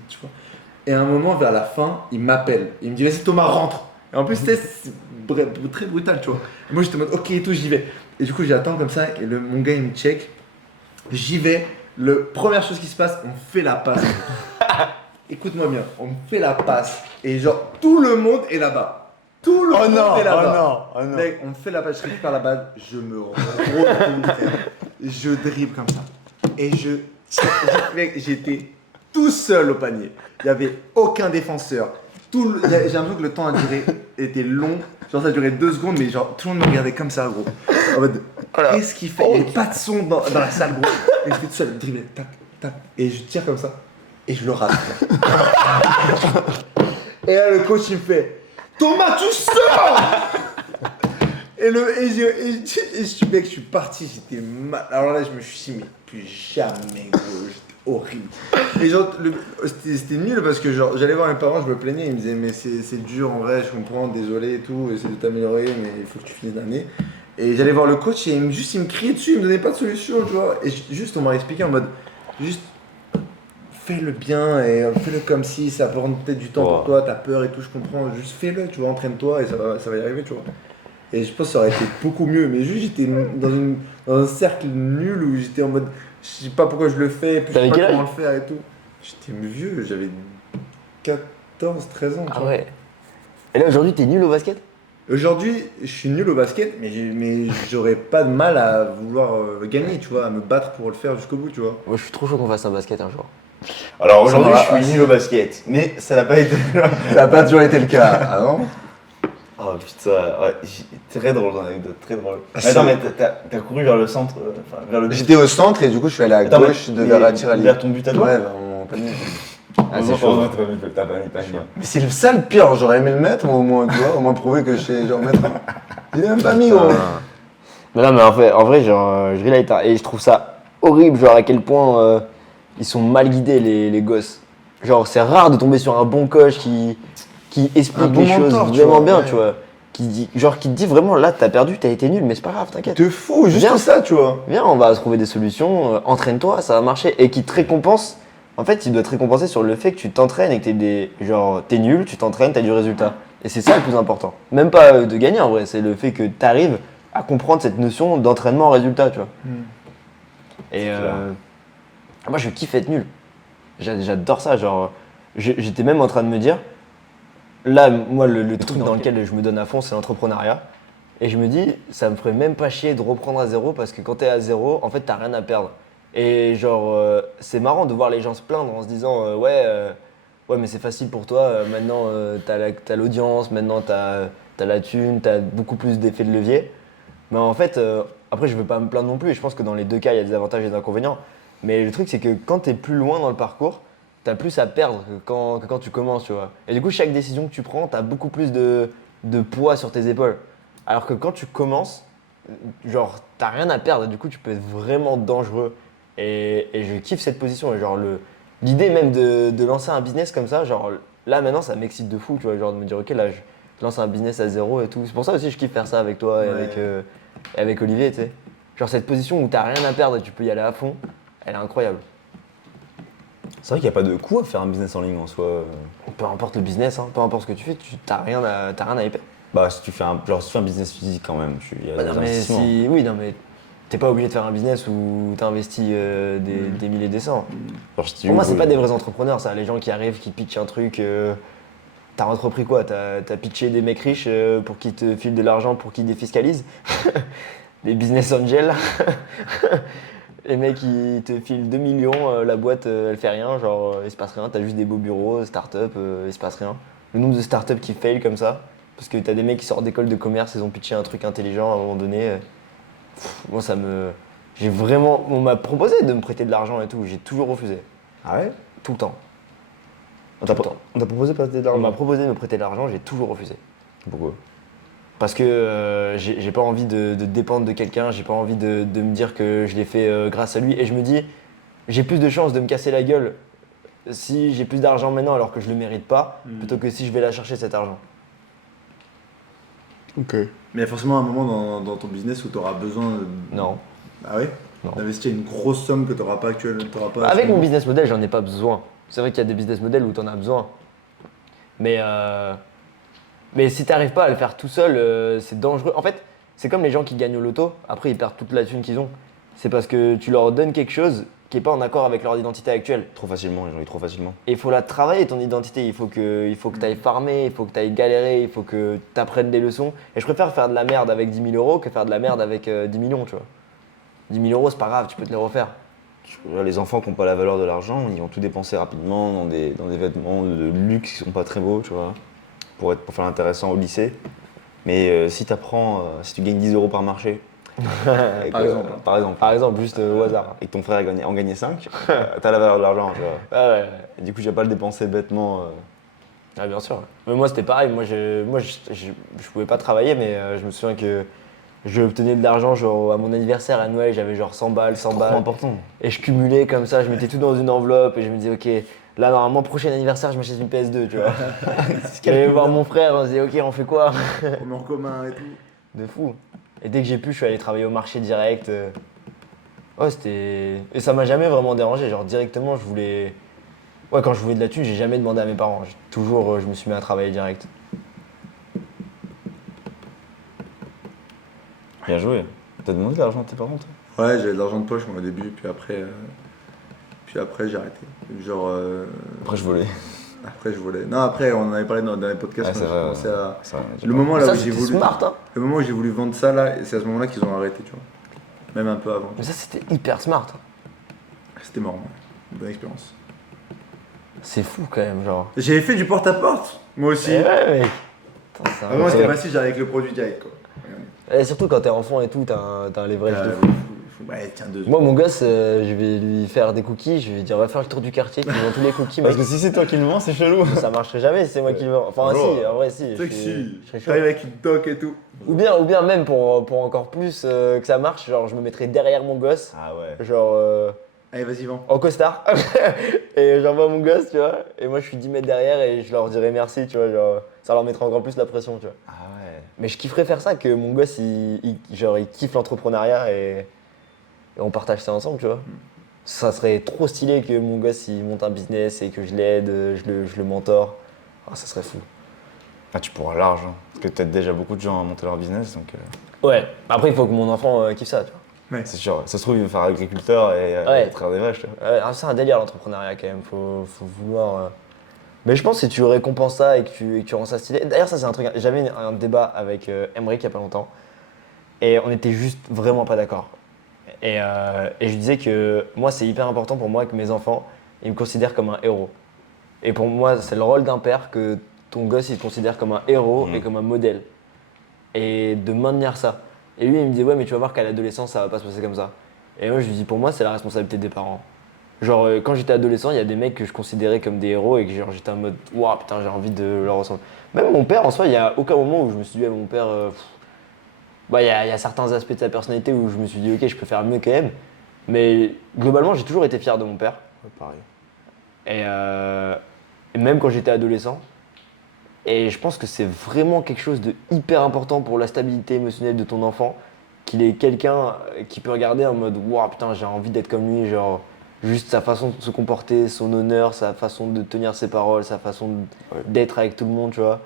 tu vois. Et à un moment, vers la fin, il m'appelle. Il me dit, vas-y Thomas, rentre. Et en plus, c'était très brutal, tu vois. Et moi, j'étais en mode, ok et tout, j'y vais. Et du coup, j'attends comme ça, et mon gars, il me check. J'y vais. Première chose qui se passe, on fait la passe. Écoute-moi bien, on fait la passe. Et genre, tout le monde est là-bas. Tout le monde est là-bas. oh non. Mec, on fait la passe, je récupère la balle, je me retourne, je dribble comme ça. Et mec, j'étais tout seul au panier. Il n'y avait aucun défenseur. J'ai l'impression que le temps était long. Genre ça durait 2 secondes, mais genre tout le monde me regardait comme ça, gros. En mode, qu'est-ce qu'il fait? Il n'y avait pas de son dans la salle, gros. Et j'étais tout seul, dribbler, tac, tac. Et je tire comme ça. Et je le rate. Et là, le coach, il me fait, Thomas, tu sors! Mec, je suis parti, j'étais mal. Alors là, je me suis dit, mais plus jamais, gros. J'étais horrible. Et genre, c'était nul parce que genre, j'allais voir mes parents, je me plaignais, ils me disaient, mais c'est dur en vrai, je comprends, désolé et tout, essaie de t'améliorer, mais il faut que tu finisses l'année. Et j'allais voir le coach et il me criait dessus, il me donnait pas de solution, tu vois. Et juste, on m'a expliqué en mode, juste, fais-le bien et fais-le comme si ça prend peut-être du temps pour toi, t'as peur et tout, je comprends, juste fais-le, tu vois, entraîne-toi et ça va y arriver, tu vois. Et je pense que ça aurait été beaucoup mieux, mais juste j'étais dans un cercle nul où j'étais en mode, je sais pas pourquoi je le fais, puis je sais pas comment le faire et tout. J'étais vieux, j'avais 14, 13 ans, tu vois. ouais. Et là, aujourd'hui, t'es nul au basket? Aujourd'hui, je suis nul au basket, mais j'aurais pas de mal à vouloir gagner, tu vois, à me battre pour le faire jusqu'au bout, tu vois. Moi, je suis trop chaud qu'on fasse un basket un jour. Alors aujourd'hui, je suis nul au basket, mais ça n'a pas été. Ça n'a pas toujours été le cas, ah non? Oh putain, ouais, très drôle dans l'anecdote, très drôle. Attends, mais t'as couru vers le centre, vers le but. J'étais au centre et du coup je suis allé à gauche vers la tir à vers ton but à toi. Ouais, vers mon panier. Ah, c'est chaud. T'as pas mis pas mis. Mais c'est ça le pire, j'aurais aimé le mettre au moins, tu vois, au moins prouver que je sais genre mettre. Il est même pas mis, gros. Mais non, mais en vrai genre, je relate, hein, et je trouve ça horrible, genre à quel point ils sont mal guidés les gosses. Genre, c'est rare de tomber sur un bon coach qui explique bon les choses mentor, tu vraiment vois, bien, ouais. tu vois. Qui te dit vraiment, là, t'as perdu, t'as été nul, mais c'est pas grave, t'inquiète. De fou, juste Viens. ça, tu vois. Viens, on va trouver des solutions, entraîne-toi, ça va marcher. Et qui te récompense, en fait, il doit te récompenser sur le fait que tu t'entraînes et que t'es nul, tu t'entraînes, t'as du résultat. Et c'est ça le plus important. Même pas de gagner en vrai, c'est le fait que t'arrives à comprendre cette notion d'entraînement en résultat, tu vois. Et moi, je kiffe être nul. J'adore ça, genre, j'étais même en train de me dire, là, moi, le truc dans lequel je me donne à fond, c'est l'entrepreneuriat. Et je me dis, ça me ferait même pas chier de reprendre à zéro parce que quand t'es à zéro, en fait, t'as rien à perdre. Et genre, c'est marrant de voir les gens se plaindre en se disant, ouais, mais c'est facile pour toi, maintenant t'as l'audience, maintenant t'as la thune, t'as beaucoup plus d'effets de levier. Mais en fait, après, je veux pas me plaindre non plus. Et je pense que dans les deux cas, il y a des avantages et des inconvénients. Mais le truc, c'est que quand t'es plus loin dans le parcours, t'as plus à perdre que quand tu commences, tu vois. Et du coup, chaque décision que tu prends, t'as beaucoup plus de poids sur tes épaules. Alors que quand tu commences, genre, t'as rien à perdre. Et du coup, tu peux être vraiment dangereux. Et je kiffe cette position. Et genre, l'idée même de lancer un business comme ça, genre, là, maintenant, ça m'excite de fou, tu vois. Genre, de me dire, ok, là, je lance un business à zéro et tout. C'est pour ça aussi que je kiffe faire ça avec toi et avec Olivier, tu sais. Genre, cette position où t'as rien à perdre et tu peux y aller à fond, elle est incroyable. C'est vrai qu'il n'y a pas de coût à faire un business en ligne en soi. Peu importe le business, hein, peu importe ce que tu fais, t'as rien à y perdre. Bah, si tu fais un business physique quand même, il y a des Non, mais investissements. oui, non, mais t'es pas obligé de faire un business où t'as investi des milliers et des cents. Genre, si tu Pour moi, veux, c'est pas des vrais entrepreneurs, ça. Les gens qui arrivent, qui pitchent un truc. T'as entrepris quoi? T'as pitché des mecs riches pour qu'ils te filent de l'argent pour qu'ils défiscalisent? Des business angels. Les mecs, ils te filent 2 millions, la boîte, elle fait rien, genre, il se passe rien. T'as juste des beaux bureaux, start-up, il se passe rien. Le nombre de start-up qui fail comme ça, parce que t'as des mecs qui sortent d'école de commerce, ils ont pitché un truc intelligent à un moment donné. Moi, ça me. J'ai vraiment. On m'a proposé de me prêter de l'argent et tout, j'ai toujours refusé. Ah ouais? Tout le temps. On t'a Tout le temps. proposé de prêter de On l'argent? m'a proposé de me prêter de l'argent, j'ai toujours refusé. Pourquoi? Parce que j'ai pas envie de dépendre de quelqu'un, j'ai pas envie de me dire que je l'ai fait grâce à lui. Et je me dis, j'ai plus de chances de me casser la gueule si j'ai plus d'argent maintenant alors que je le mérite pas, plutôt que si je vais la chercher cet argent. Ok. Mais il y a forcément un moment dans ton business où tu auras besoin Non. Ah oui Non. D'investir une grosse somme que tu n'auras pas actuellement. Avec mon actuellement. business model, j'en ai pas besoin. C'est vrai qu'il y a des business models où tu en as besoin. Mais si tu n'arrives pas à le faire tout seul, c'est dangereux. En fait, c'est comme les gens qui gagnent au loto, après ils perdent toute la thune qu'ils ont. C'est parce que tu leur donnes quelque chose qui n'est pas en accord avec leur identité actuelle. Trop facilement, les gens, trop facilement. Et il faut la travailler, ton identité. Il faut que tu ailles farmer, il faut que tu ailles galérer, il faut que tu apprennes des leçons. Et je préfère faire de la merde avec 10 000 euros que faire de la merde avec 10 millions, tu vois. 10 000 euros, c'est pas grave, tu peux te les refaire. Les enfants qui n'ont pas la valeur de l'argent, ils vont tout dépenser rapidement dans des vêtements de luxe qui sont pas très beaux, tu vois, pour faire l'intéressant au lycée. Mais si tu gagnes 10 euros par marché, et Par exemple. Par exemple, juste au hasard. et que ton frère en gagnait 5, t'as la valeur de l'argent, tu vois. Ah ouais. Et du coup, tu vas pas le dépenser bêtement. Ah bien sûr. Mais moi c'était pareil, je pouvais pas travailler mais je me souviens que je obtenais de l'argent genre à mon anniversaire à Noël, j'avais genre 100 balles, 100 Trop balles. important. Et je cumulais comme ça, je mettais tout dans une enveloppe et je me disais ok, là normalement prochain anniversaire je m'achète une PS2 tu vois. J'allais voir mon frère, on se disait ok on fait quoi? On met en commun et tout. De fou. Et dès que j'ai pu, je suis allé travailler au marché direct. Ouais c'était. Et ça m'a jamais vraiment dérangé, genre directement je voulais. Ouais quand je voulais de la thune, j'ai jamais demandé à mes parents. Toujours je me suis mis à travailler direct. Bien joué. T'as demandé de l'argent à tes parents, toi? Ouais, j'avais de l'argent de poche moi au début, puis après j'ai arrêté. Genre. Après, je volais. Après je voulais. Non, après on en avait parlé dans les podcasts. Ouais, c'est quand j'ai vrai, commencé ouais. à. Ça, j'ai Le pas- moment là Ça où j'ai c'était voulu. smart hein. Le moment où j'ai voulu vendre ça là, c'est à ce moment-là qu'ils ont arrêté, tu vois. Même un peu avant. Mais ça c'était hyper smart. C'était marrant. Ouais. Une bonne expérience. C'est fou quand même, genre. J'avais fait du porte-à-porte, moi aussi. Eh ouais, mec. Putain, c'est Avant c'était incroyable. facile, j'arrivais avec le produit direct quoi. Et surtout quand t'es enfant et tout, t'as un leverage de fou. Ouais, tiens, 2 Moi, mon gosse, je vais lui faire des cookies, je vais lui dire va faire le tour du quartier, qui vend tous les cookies. Parce mec. que si c'est toi qui le vends, c'est chelou. Ça marcherait jamais si c'est moi qui le vends. Enfin, Bonjour. si, en vrai, si. Tu sais que je si, serais chaud. t'arrives avec une toque et tout. Ou bien même pour encore plus que ça marche, genre je me mettrais derrière mon gosse, Ah ouais. genre Allez, vas-y, vends. en costard, et j'envoie mon gosse, tu vois, et moi je suis 10 mètres derrière et je leur dirais merci, tu vois, genre ça leur mettrait encore plus la pression, tu vois. Ah ouais. Mais je kifferais faire ça, que mon gosse il kiffe l'entrepreneuriat et on partage ça ensemble, tu vois. Ça serait trop stylé que mon gosse il monte un business et que je l'aide, je le mentor. Ah, ça serait fou. Ah, tu pourras large, hein. Parce que t'aides déjà beaucoup de gens à monter leur business, donc Ouais, après il faut que mon enfant kiffe ça, tu vois. c'est sûr. Ça se trouve, il va faire agriculteur et Ouais. traire des vaches, tu vois. C'est un délire l'entrepreneuriat quand même, faut vouloir. Mais je pense que si tu récompenses ça et que tu rends ça stylé. D'ailleurs, ça c'est un truc. J'avais un débat avec Emric il y a pas longtemps et on était juste vraiment pas d'accord. Et je lui disais que moi c'est hyper important pour moi que mes enfants ils me considèrent comme un héros. Et pour moi, c'est le rôle d'un père que ton gosse il te considère comme un héros et comme un modèle. Et de maintenir ça. Et lui il me disait ouais mais tu vas voir qu'à l'adolescence ça va pas se passer comme ça. Et moi je lui dis pour moi c'est la responsabilité des parents. Genre quand j'étais adolescent il y a des mecs que je considérais comme des héros et que genre, j'étais en mode waouh putain j'ai envie de leur ressembler. Même mon père en soi il y a aucun moment où je me suis dit à mon père bah il y a certains aspects de sa personnalité où je me suis dit ok je peux faire mieux quand même. Mais globalement j'ai toujours été fier de mon père. Pareil. Et même quand j'étais adolescent. Et je pense que c'est vraiment quelque chose de hyper important pour la stabilité émotionnelle de ton enfant, qu'il ait quelqu'un qui peut regarder en mode waouh putain j'ai envie d'être comme lui, genre juste sa façon de se comporter, son honneur, sa façon de tenir ses paroles, sa façon d'être avec tout le monde, tu vois.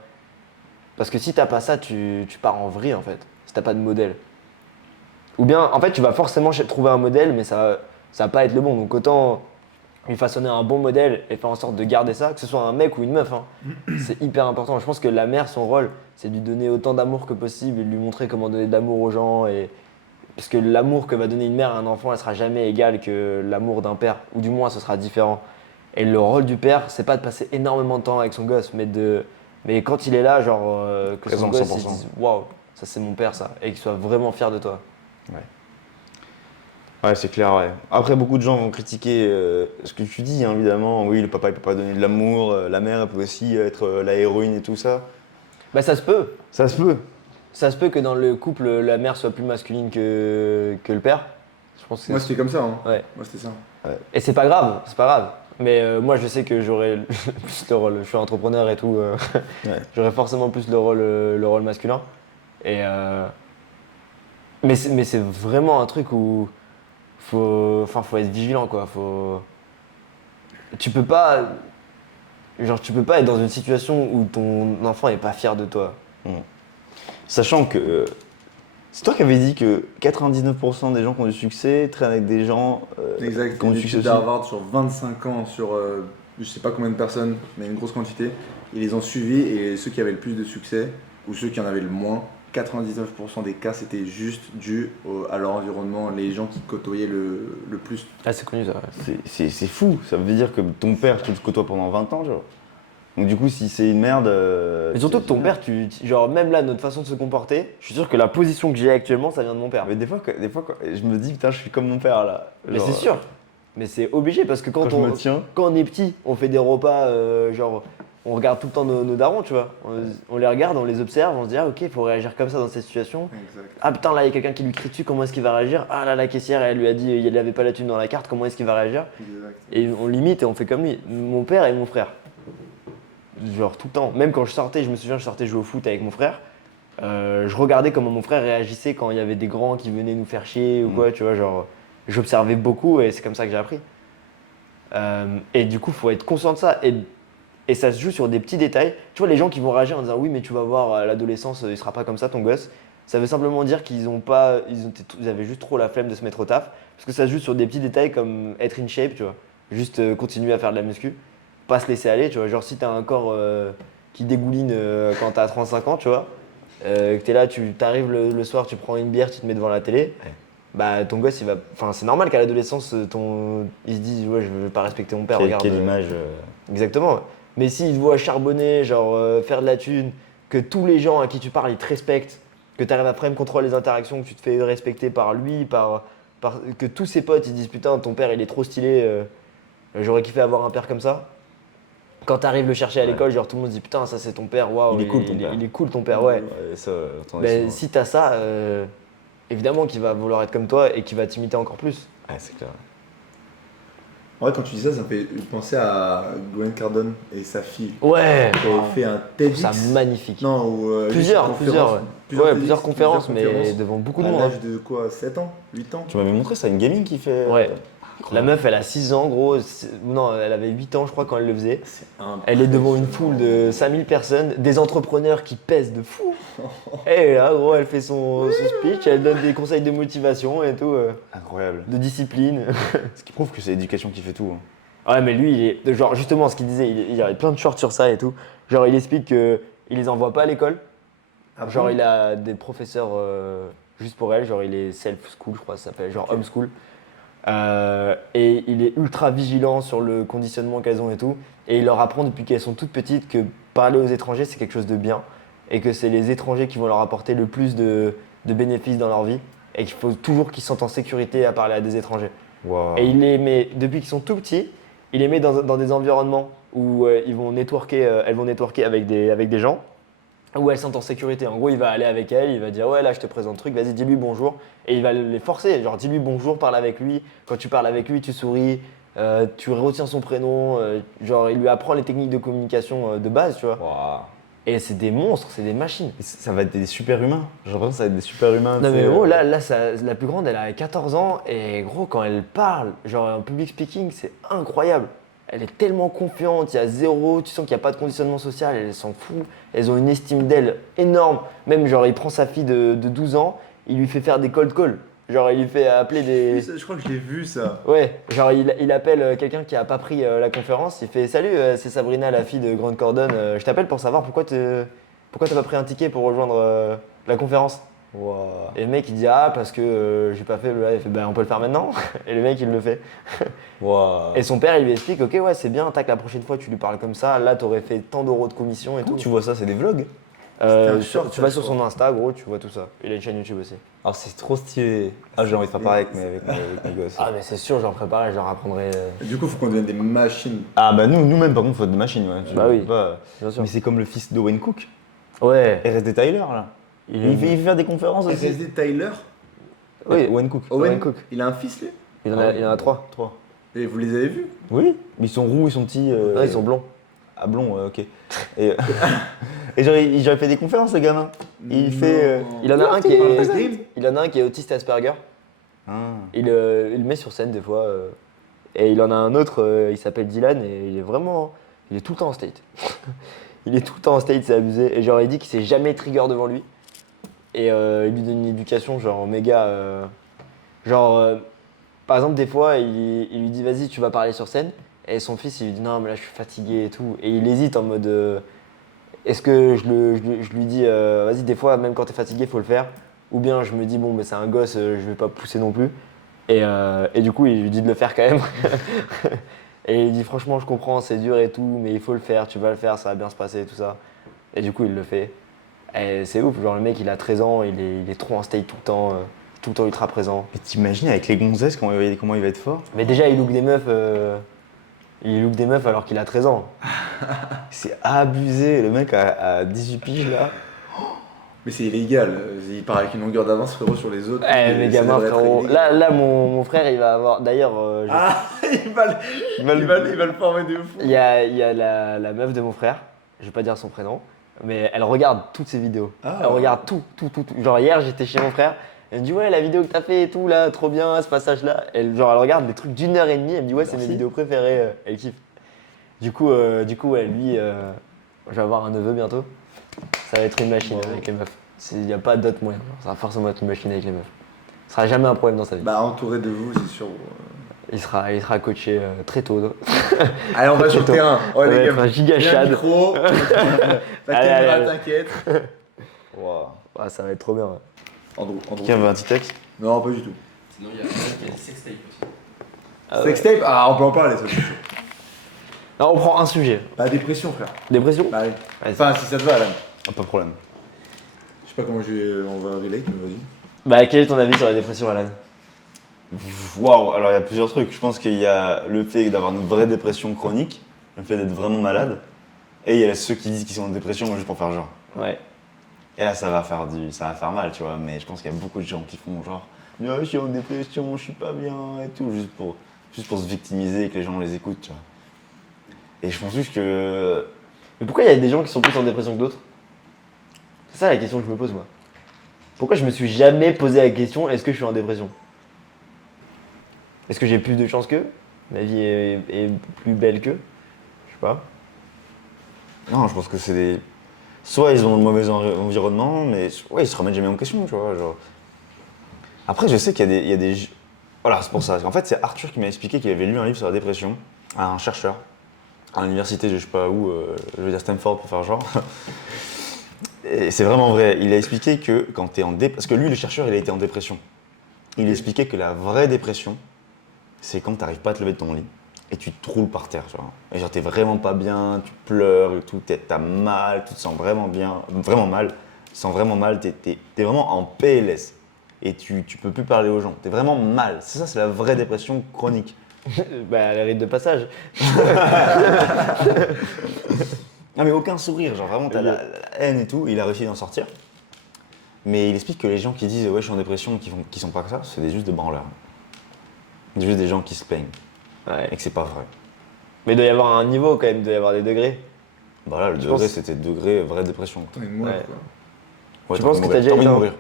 Parce que si t'as pas ça, tu pars en vrille en fait, si t'as pas de modèle. Ou bien, en fait, tu vas forcément trouver un modèle, mais ça va pas être le bon. Donc autant lui façonner un bon modèle et faire en sorte de garder ça, que ce soit un mec ou une meuf. Hein. C'est hyper important. Je pense que la mère, son rôle, c'est de lui donner autant d'amour que possible et de lui montrer comment donner de l'amour aux gens. Parce que l'amour que va donner une mère à un enfant, elle sera jamais égale que l'amour d'un père, ou du moins ce sera différent. Et le rôle du père, c'est pas de passer énormément de temps avec son gosse, mais quand il est là, genre que son Présent, gosse il 100%. dise waouh, ça c'est mon père ça, et qu'il soit vraiment fier de toi. Ouais, c'est clair, ouais. Après, beaucoup de gens vont critiquer ce que tu dis, hein, évidemment. Oui, le papa, il peut pas donner de l'amour, la mère, elle peut aussi être la héroïne et tout ça. Bah ça se peut. Ça se peut. Ça se peut que dans le couple, la mère soit plus masculine que le père. Je pense que Moi, c'était comme ça. Hein. ouais. Moi, c'était ça. Et c'est pas grave, c'est pas grave. Mais moi, je sais que j'aurais plus le rôle. Je suis entrepreneur et tout. Ouais. J'aurais forcément plus le rôle masculin. Et mais c'est vraiment un truc où faut être vigilant quoi. Tu peux pas être dans une situation où ton enfant est pas fier de toi. Sachant que c'est toi qui avais dit que 99% des gens qui ont du succès traînent avec des gens Exact. qui ont Une du succès étude aussi. d'Harvard sur 25 ans, sur je sais pas combien de personnes, mais une grosse quantité. Ils les ont suivis et ceux qui avaient le plus de succès, ou ceux qui en avaient le moins, 99% des cas, c'était juste dû à leur environnement, les gens qui côtoyaient le plus. Ah, c'est connu ça. Ouais. C'est fou. Ça veut dire que ton père, tu le côtoies pendant 20 ans, genre. Donc du coup, si c'est une merde... Mais surtout que ton père, genre même là, notre façon de se comporter, je suis sûr que la position que j'ai actuellement, ça vient de mon père. Mais des fois, je me dis, putain, je suis comme mon père, là. Mais Genre, c'est sûr. Mais c'est obligé parce que Quand je me tiens... quand on est petit, on fait des repas, genre, on regarde tout le temps nos darons, tu vois. On les regarde, on les observe, on se dit, ah ok, il faut réagir comme ça dans cette situation. Exact. Ah putain, là, il y a quelqu'un qui lui crie dessus, comment est-ce qu'il va réagir? Ah là, la caissière, elle lui a dit, il avait pas la thune dans la carte, comment est-ce qu'il va réagir? Exact. Et on limite et on fait comme lui. Mon père et mon frère. Genre tout le temps. Même quand je sortais, je me souviens, je sortais jouer au foot avec mon frère. Je regardais comment mon frère réagissait quand il y avait des grands qui venaient nous faire chier ou quoi, tu vois, genre j'observais beaucoup et c'est comme ça que j'ai appris. Et du coup, faut être conscient de ça et ça se joue sur des petits détails. Tu vois, les gens qui vont réagir en disant oui, mais tu vas voir à l'adolescence, il sera pas comme ça ton gosse. Ça veut simplement dire qu'ils avaient juste trop la flemme de se mettre au taf parce que ça se joue sur des petits détails comme être in shape, tu vois, juste continuer à faire de la muscu, pas se laisser aller, tu vois. Genre si t'as un corps qui dégouline quand t'as 35 ans, tu vois. Que t'es là, t'arrives le soir, tu prends une bière, tu te mets devant la télé, bah ton gosse il va. Enfin, c'est normal qu'à l'adolescence, il se dise ouais, je veux pas respecter mon père, regarde. Quelle image Exactement. Mais s'il te voit charbonner, genre faire de la thune, que tous les gens à qui tu parles ils te respectent, que tu arrives après même contrôler les interactions, que tu te fais respecter par lui, que tous ses potes ils disent putain, ton père il est trop stylé, j'aurais kiffé avoir un père comme ça. Quand tu arrives le chercher à l'école, genre tout le monde se dit putain, ça c'est ton père, waouh, Il est cool, ton père. Il est cool ton père, ouais. Ça, Ben, si t'as ça, évidemment qu'il va vouloir être comme toi et qu'il va t'imiter encore plus. Ouais, c'est clair. En vrai, quand tu dis ça, ça me fait penser à Grant Cardone et sa fille. Ouais, Qui avait fait un TEDx. ça magnifique. Non, ou Plusieurs conférences, mais conférences. devant beaucoup de À monde. l'âge de quoi, 7 ans, 8 ans. Tu m'avais montré ça, une gaming qui fait... Ouais. La meuf, elle a 6 ans, gros. Non, elle avait 8 ans, je crois, quand elle le faisait. C'est Elle est devant une foule de 5000 personnes, des entrepreneurs qui pèsent de fou. Et là, gros, elle fait son speech, elle donne des conseils de motivation et tout, Incroyable. de discipline. Ce qui prouve que c'est l'éducation qui fait tout. hein. Ouais, mais lui, il est. Genre, justement, ce qu'il disait, il y avait plein de shorts sur ça et tout. Genre, il explique qu'il les envoie pas à l'école. Genre, il a des professeurs juste pour elle. Genre, il est self-school, je crois que ça s'appelle, genre homeschool. Et il est ultra vigilant sur le conditionnement qu'elles ont et tout. Et il leur apprend depuis qu'elles sont toutes petites que parler aux étrangers, c'est quelque chose de bien. Et que c'est les étrangers qui vont leur apporter le plus de bénéfices dans leur vie. Et qu'il faut toujours qu'ils se sentent en sécurité à parler à des étrangers. Wow. Et il les met, depuis qu'ils sont tout petits, il les met dans des environnements où elles vont networker avec des gens, où elles se sentent en sécurité. En gros, il va aller avec elles, il va dire ouais là je te présente le truc, vas-y dis-lui bonjour. Et il va les forcer, genre dis-lui bonjour, parle avec lui. Quand tu parles avec lui, tu souris, tu retiens son prénom, genre il lui apprend les techniques de communication de base, tu vois. Wow. Et c'est des monstres, c'est des machines. Et ça va être des super humains. J'ai l'impression que ça va être des super humains. Non tu sais, mais gros, là la plus grande, elle a 14 ans et gros, quand elle parle, genre en public speaking, c'est incroyable. Elle est tellement confiante, il y a zéro, tu sens qu'il n'y a pas de conditionnement social, elle s'en fout. Elles ont une estime d'elle énorme. Même genre, il prend sa fille de 12 ans, il lui fait faire des cold calls. Genre, il lui fait appeler des... Je crois que je l'ai vu ça. Ouais, genre il appelle quelqu'un qui a pas pris la conférence, il fait salut, c'est Sabrina, la fille de Grant Cardone, je t'appelle pour savoir pourquoi t'as pas pris un ticket pour rejoindre la conférence. Wow. Et le mec il dit ah parce que j'ai pas fait le live, il fait bah on peut le faire maintenant. Et le mec il le fait. Wow. Et son père il lui explique ok ouais c'est bien, tac la prochaine fois tu lui parles comme ça, là t'aurais fait tant d'euros de commission et Comment tout. tu vois ça? C'est des vlogs? un short, Tu vas ça, sur je son Insta gros, tu vois tout ça. Il a une chaîne YouTube aussi. Alors c'est trop stylé. Ah, j'ai envie de faire pareil avec mes gosses. Ah mais c'est sûr, j'en préparais, je leur apprendrai. Du coup, faut qu'on devienne des machines. Ah bah nous-mêmes par contre faut de machines. Ouais. Bah oui. Pas... Bien sûr. Mais c'est comme le fils d'Owen Cook. Ouais. RSD Tyler là. Il fait faire des conférences aussi. RSD Tyler, Oui. Owen Cook. Owen Cook. il a un fils lui. Il en a 3. 3. Et vous les avez vus? Oui, mais ils sont roux, ils sont petits. Non, ils sont blonds. Ah blond, ouais, ok. Et, et genre, il fait des conférences le gamin. Il fait. Il en a un qui Dream. est, il en a un qui est autiste Asperger. Ah. Il le met sur scène des fois. Et il en a un autre, il s'appelle Dylan et il est tout le temps en state. Il est tout le temps en state, c'est abusé. Et genre il dit qu'il s'est jamais trigger devant lui. Et il lui donne une éducation genre méga. Par exemple des fois il lui dit vas-y tu vas parler sur scène. Et son fils il lui dit non mais là je suis fatigué et tout. Et il hésite en mode est-ce que je lui dis vas-y des fois même quand t'es fatigué faut le faire. Ou bien je me dis bon mais c'est un gosse, je vais pas pousser non plus. Et du coup il lui dit de le faire quand même. Et il dit franchement je comprends c'est dur et tout mais il faut le faire, tu vas le faire, ça va bien se passer et tout ça. Et du coup il le fait. Et c'est ouf, genre le mec il a 13 ans, il est trop en state tout le temps ultra présent. Mais t'imagines avec les gonzesses comment il va être fort? Mais déjà il look des meufs, alors qu'il a 13 ans. C'est abusé, le mec a 18 piges là. Mais c'est illégal. Il part avec une longueur d'avance frérot sur les autres. Eh mais Ça gamin devrait être frérot, illégal. là mon frère il va avoir, d'ailleurs Ah, il va le former de fou. il y a la meuf de mon frère, je vais pas dire son prénom, mais elle regarde toutes ses vidéos. Ah. Elle regarde tout. Genre hier j'étais chez mon frère, elle me dit ouais la vidéo que t'as fait et tout là, trop bien ce passage là. Elle regarde des trucs d'1 heure et demie, elle me dit ouais c'est mes Merci. vidéos préférées, elle kiffe. Du coup ouais, lui, je vais avoir un neveu bientôt, ça va être une machine avec les meufs. Il n'y a pas d'autre moyen, ça va forcément être une machine avec les meufs. Ce sera jamais un problème dans sa vie. Bah entouré de vous, c'est sûr. Il sera coaché très tôt. Allez, on va sur le terrain. Oh Ça va les être gars, un giga il y a chad. un micro. La Allez, caméra, allez. t'inquiète. Wow. Ah, ça va être trop bien. Ouais. Andrew. Qui veut un petit texte? Non, pas du tout. Sinon, il y a des sextapes aussi. Ah, ouais. Sextape, ah on peut en parler ça. Alors, on prend un sujet. Bah dépression frère. Dépression. Bah oui. Vas-y. Enfin si ça te va Alan. Ah, pas de problème. Je sais pas comment on va relate, mais vas-y. Bah, quel est ton avis sur la dépression, Alan? Waouh, alors il y a plusieurs trucs. Je pense qu'il y a le fait d'avoir une vraie dépression chronique, le fait d'être vraiment malade, et il y a ceux qui disent qu'ils sont en dépression juste pour faire genre. Ouais. Et là ça va faire mal, tu vois, mais je pense qu'il y a beaucoup de gens qui font genre ah, je suis en dépression, je suis pas bien et tout, juste pour se victimiser et que les gens les écoutent, tu vois. Et je pense juste que. Mais pourquoi il y a des gens qui sont plus en dépression que d'autres? C'est ça la question que je me pose, moi. Pourquoi je me suis jamais posé la question est-ce que je suis en dépression? Est-ce que j'ai plus de chance qu'eux? Ma vie est plus belle qu'eux? Je sais pas. Non, je pense que c'est des. Soit ils ont le mauvais environnement, mais ouais, ils se remettent jamais en question, tu vois. Genre. Après, je sais qu'il y a des. Voilà, c'est pour ça. En fait, c'est Arthur qui m'a expliqué qu'il avait lu un livre sur la dépression, à un chercheur, à l'université, je sais pas où, je veux dire Stanford pour faire genre. Et c'est vraiment vrai. Il a expliqué que quand t'es en dépression. Parce que lui, le chercheur, il a été en dépression. Il a expliqué que la vraie dépression, c'est quand t'arrives pas à te lever de ton lit et tu te roules par terre, tu vois. Et genre t'es vraiment pas bien, tu pleures et tout, t'as mal, tu te sens vraiment bien, vraiment mal, tu te sens vraiment mal, t'es vraiment en PLS et tu peux plus parler aux gens, t'es vraiment mal. C'est ça, c'est la vraie dépression chronique. Bah, elle rite de passage. Non mais aucun sourire, genre vraiment t'as la haine et tout, il a réussi d'en sortir. Mais il explique que les gens qui disent ouais je suis en dépression et qui sont pas que ça, c'est juste des branleurs. C'est juste des gens qui se plaignent Ouais. et que c'est pas vrai. Mais il doit y avoir un niveau quand même, il doit y avoir des degrés. Bah là, le Tu degré, penses- c'était degré vraie dépression. T'as envie de mourir, Ouais. quoi. Ouais, Tu t'as penses envie de que t'as mourir. déjà T'as envie de été mourir.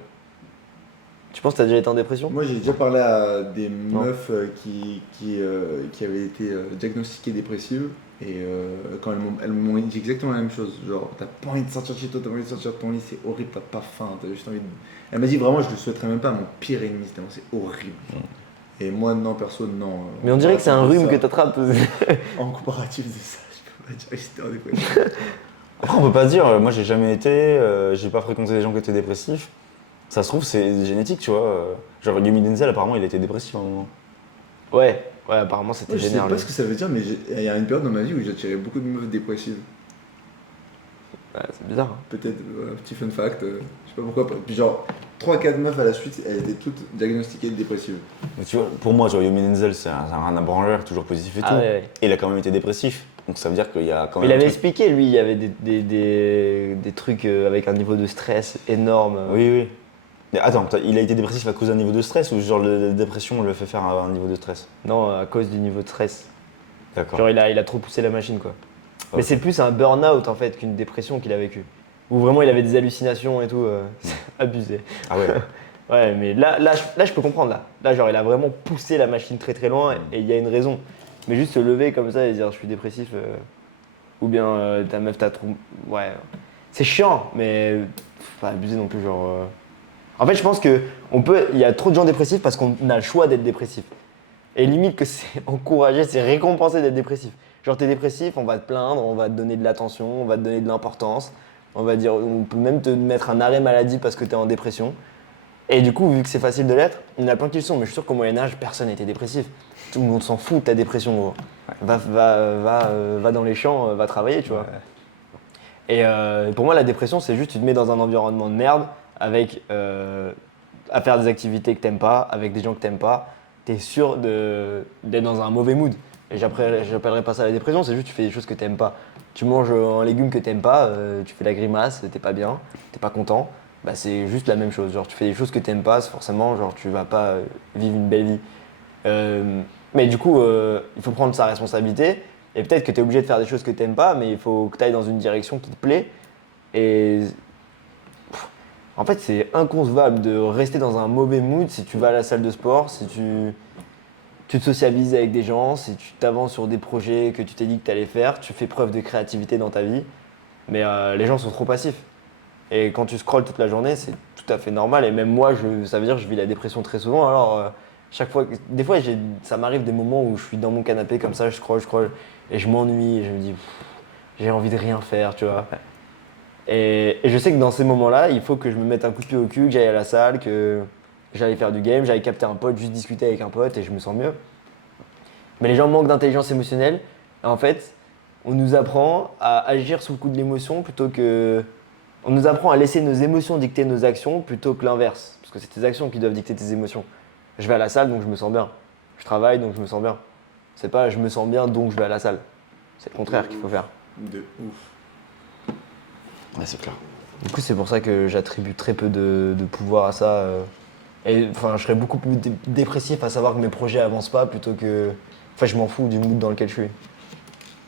Tu penses que t'as déjà été en dépression? Moi, j'ai déjà parlé à des Non. meufs qui avaient été diagnostiquées dépressives. Et quand elles m'ont dit exactement la même chose. Genre, t'as pas envie de sortir de chez toi, t'as pas envie de sortir de ton lit, c'est horrible, t'as pas faim, t'as juste envie de. Elle m'a dit vraiment, je le souhaiterais même pas à mon pire ennemi, tellement c'est horrible. Et moi, non, perso, non. Mais on dirait que c'est un rhume que t'attrapes. En comparatif de ça, je peux pas dire que j'étais en dépression. Après, on peut pas dire, moi j'ai jamais été, j'ai pas fréquenté des gens qui étaient dépressifs. Ça se trouve, c'est génétique, tu vois. Genre, Yumi Denzel, apparemment, il était dépressif à un moment. Ouais, apparemment c'était Moi, je sais général. pas ce que ça veut dire, mais il y a une période dans ma vie où j'attirais beaucoup de meufs dépressives. Ouais, c'est bizarre. Peut-être, petit fun fact, je sais pas pourquoi. Puis genre, 3-4 meufs à la suite, elles étaient toutes diagnostiquées dépressives. Mais tu vois, pour moi, tu vois, Yumi Denzel, c'est un branleur, toujours positif et tout. Ouais. Et il a quand même été dépressif. Donc ça veut dire qu'il y a quand Mais même. il avait un truc- expliqué, lui, il y avait des trucs avec un niveau de stress énorme. Oui, oui. Mais attends, il a été dépressif à cause d'un niveau de stress ou genre la dépression le fait faire un niveau de stress? Non, à cause du niveau de stress. D'accord. Genre, il a trop poussé la machine, quoi. Mais Ok. c'est plus un burn-out, en fait, qu'une dépression qu'il a vécu. Où vraiment, il avait des hallucinations et tout. C'est abusé. Ah ouais. Ouais, mais là, je peux comprendre, là. Là, genre, il a vraiment poussé la machine très très loin et il y a une raison. Mais juste se lever comme ça et dire, je suis dépressif, ou bien ta meuf t'a trop... Ouais. C'est chiant, mais faut pas abuser non plus, genre... En fait, je pense que il y a trop de gens dépressifs parce qu'on a le choix d'être dépressif. Et limite que c'est encouragé, c'est récompensé d'être dépressif. Genre t'es dépressif, on va te plaindre, on va te donner de l'attention, on va te donner de l'importance. On va dire, on peut même te mettre un arrêt maladie parce que t'es en dépression. Et du coup, vu que c'est facile de l'être, il y en a plein qui le sont. Mais je suis sûr qu'au Moyen-Âge, personne n'était dépressif. Tout le monde s'en fout de ta dépression, gros. Va dans les champs, va travailler, tu vois. Et pour moi, la dépression, c'est juste tu te mets dans un environnement de merde avec à faire des activités que t'aimes pas, avec des gens que t'aimes pas. T'es sûr d'être dans un mauvais mood. Et j'appellerais pas ça la dépression, c'est juste tu fais des choses que t'aimes pas. Tu manges un légume que t'aimes pas, tu fais la grimace, t'es pas bien, t'es pas content. Bah c'est juste la même chose. Genre tu fais des choses que t'aimes pas, c'est forcément genre tu vas pas vivre une belle vie. Mais du coup, il faut prendre sa responsabilité. Et peut-être que tu es obligé de faire des choses que tu n'aimes pas, mais il faut que tu ailles dans une direction qui te plaît. Et en fait, c'est inconcevable de rester dans un mauvais mood si tu vas à la salle de sport, si tu te socialises avec des gens, si tu t'avances sur des projets que tu t'es dit que tu allais faire, tu fais preuve de créativité dans ta vie. Mais les gens sont trop passifs. Et quand tu scrolles toute la journée, c'est tout à fait normal. Et même moi, ça veut dire que je vis la dépression très souvent. Alors, chaque fois, des fois, ça m'arrive des moments où je suis dans mon canapé comme ça, je scroll, et je m'ennuie, et je me dis, j'ai envie de rien faire, tu vois. Et je sais que dans ces moments-là, il faut que je me mette un coup de pied au cul, que j'aille à la salle, que j'aille faire du game, j'aille capter un pote, juste discuter avec un pote, et je me sens mieux. Mais les gens manquent d'intelligence émotionnelle. Et en fait, on nous apprend à agir sous le coup de l'émotion plutôt que... On nous apprend à laisser nos émotions dicter nos actions plutôt que l'inverse. Parce que c'est tes actions qui doivent dicter tes émotions. Je vais à la salle, donc je me sens bien. Je travaille, donc je me sens bien. C'est pas je me sens bien, donc je vais à la salle. C'est le contraire qu'il faut faire. De ouf. Ouais, c'est clair. Du coup, c'est pour ça que j'attribue très peu de pouvoir à ça. Et enfin, je serais beaucoup plus dépressif à savoir que mes projets avancent pas plutôt que... Enfin, je m'en fous du mood dans lequel je suis.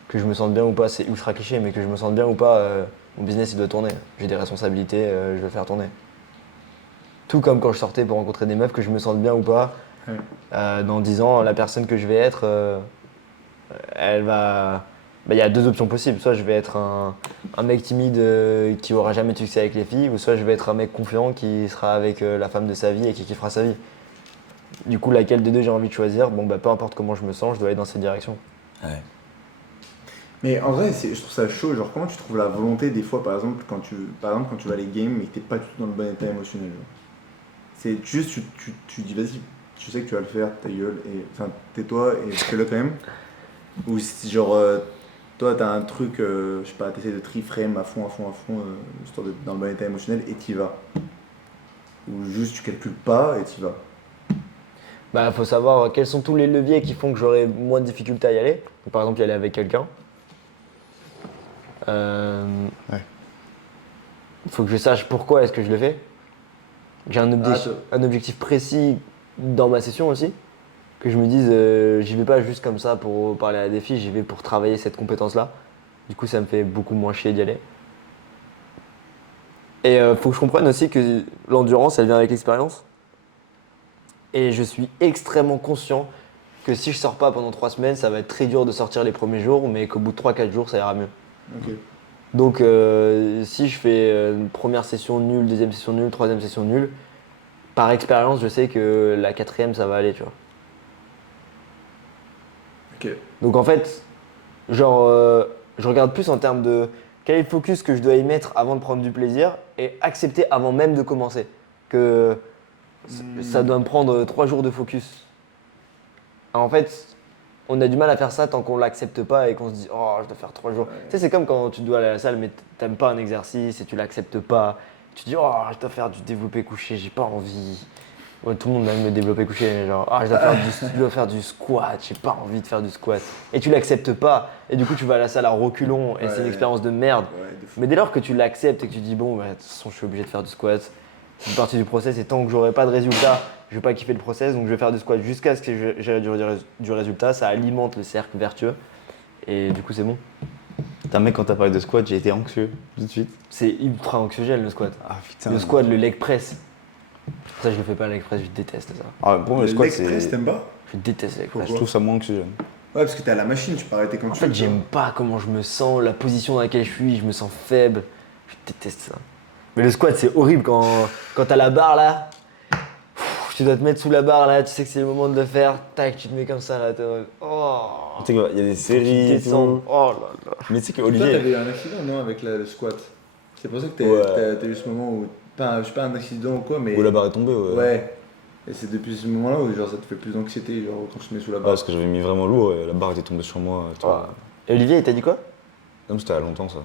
Que je me sente bien ou pas, c'est ultra cliché, mais que je me sente bien ou pas, mon business il doit tourner. J'ai des responsabilités, je vais le faire tourner. Tout comme quand je sortais pour rencontrer des meufs, que je me sente bien ou pas. Ouais. Dans 10 ans, la personne que je vais être, elle va... Il y a deux options possibles. Soit je vais être un mec timide qui aura jamais de succès avec les filles, ou soit je vais être un mec confiant qui sera avec la femme de sa vie et qui kiffera sa vie. Du coup, laquelle des deux j'ai envie de choisir, bon, peu importe comment je me sens, je dois aller dans cette direction. Ouais. Mais en vrai, je trouve ça chaud. Genre, comment tu trouves la volonté des fois, par exemple, quand tu vas aller game mais que t'es pas du tout dans le bon état émotionnel, genre. C'est juste, tu dis, vas-y, tu sais que tu vas le faire, ta gueule, et enfin, tais-toi et fais-le quand même. Ou si, genre, toi, t'as un truc, je sais pas, t'essaies de tri-frame à fond, histoire d'être dans le bon état émotionnel, et t'y vas. Ou juste, tu calcules pas et t'y vas. Bah, faut savoir quels sont tous les leviers qui font que j'aurai moins de difficulté à y aller. Donc, par exemple, y aller avec quelqu'un. Ouais. Il faut que je sache pourquoi est-ce que je le fais. J'ai un objectif précis dans ma session aussi. Que je me dise, j'y vais pas juste comme ça pour parler à des filles, j'y vais pour travailler cette compétence-là. Du coup, ça me fait beaucoup moins chier d'y aller. Et faut que je comprenne aussi que l'endurance, elle vient avec l'expérience. Et je suis extrêmement conscient que si je sors pas pendant 3 semaines, ça va être très dur de sortir les premiers jours, mais qu'au bout de 3-4 jours, ça ira mieux. Ok. Donc si je fais une première session nulle, deuxième session nulle, troisième session nulle, par expérience, je sais que la quatrième, ça va aller, tu vois. Ok. Donc en fait, genre, je regarde plus en termes de quel est le focus que je dois y mettre avant de prendre du plaisir et accepter avant même de commencer. Que ça doit me prendre 3 jours de focus. Alors, en fait, on a du mal à faire ça tant qu'on l'accepte pas et qu'on se dit oh je dois faire 3 jours. Ouais. Tu sais, c'est comme quand tu dois aller à la salle mais t'aimes pas un exercice et tu l'acceptes pas. Tu te dis oh je dois faire du développé couché, j'ai pas envie. Ouais, tout le monde aime le développé couché, mais genre ah je dois faire du squat, j'ai pas envie de faire du squat. Et tu l'acceptes pas et du coup tu vas à la salle à reculons et c'est une Ouais. expérience de merde. Ouais, de fou. Mais dès lors que tu l'acceptes et que tu dis bon bah de toute façon je suis obligé de faire du squat, c'est une partie du process et tant que j'aurai pas de résultat, je vais pas kiffer le process donc je vais faire du squat jusqu'à ce que j'ai du résultat, ça alimente le cercle vertueux et du coup c'est bon. Putain, mec, quand t'as parlé de squat, j'ai été anxieux tout de suite. C'est ultra anxiogène le squat. Ah putain. Le squat, le leg press. Ça je le fais pas le leg press, je déteste ça. Ah, pour moi, le squat, leg press, c'est. t'aimes pas? Je déteste le leg press. Je trouve ça moins anxiogène. Ouais, parce que t'es à la machine, tu peux arrêter quand En tu fait veux. j'aime pas comment je me sens, la position dans laquelle je suis, je me sens faible. Je déteste ça. Mais le squat c'est horrible quand t'as la barre là. Tu dois te mettre sous la barre là, tu sais que c'est le moment de le faire, tac, tu te mets comme ça là, t'es en mode, oh, Tu sais qu'il y a des séries et descends, tout. oh là là. Mais tu sais que Toi, Olivier. t'avais eu un accident, non, avec le squat? C'est pour ça que Ouais. t'as eu ce moment où. Pas, je sais pas un accident ou quoi, mais. Où la barre est tombée, ouais. Ouais. Et c'est depuis ce moment-là où genre, ça te fait plus d'anxiété, genre quand je te mets sous la Ouais, barre. parce que j'avais mis vraiment lourd et la barre était tombée sur moi. Tu vois. Et Olivier, il t'a dit quoi? Non, mais c'était à longtemps ça.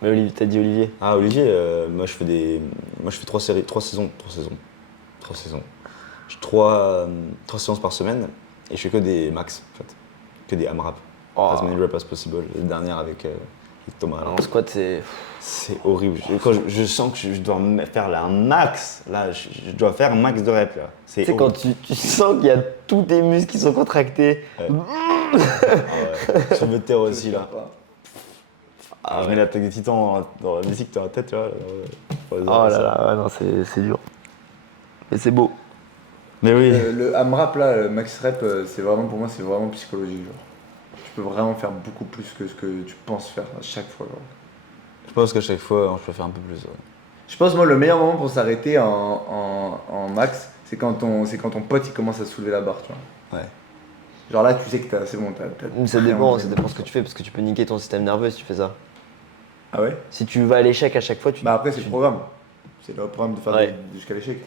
Mais Olivier, t'as dit Olivier. Ah, Olivier, moi je fais 3 séries, 3 saisons. Je fais 3 séances par semaine et je fais que des max en fait. Que des AMRAP. Oh. As many reps as possible. La dernière avec Thomas. là. En squat, c'est. C'est horrible. Quand je sens que je dois faire un max, là, je dois faire un max de reps là. C'est Tu sais, quand tu sens qu'il y a tous tes muscles qui sont contractés. Sur le terre aussi là. Ah Je mets l'attaque des titans dans la musique dans la tête, tu vois. Oh là là, ouais, non, c'est dur. Mais c'est beau. Mais oui. Le AMRAP là, le max rep, c'est vraiment pour moi, c'est vraiment psychologique. Genre. Tu peux vraiment faire beaucoup plus que ce que tu penses faire à chaque fois. Genre. Je pense qu'à chaque fois, je peux faire un peu plus. Ouais. Je pense moi le meilleur moment pour s'arrêter en max, c'est quand ton pote il commence à soulever la barre, tu vois. Ouais. Genre là, tu sais que c'est bon, t'as Ça rien dépend envie. ce que tu fais, parce que tu peux niquer ton système nerveux si tu fais ça. Ah ouais. Si tu vas à l'échec à chaque fois, tu. Bah après c'est le programme. C'est le programme de faire Ouais. jusqu'à l'échec.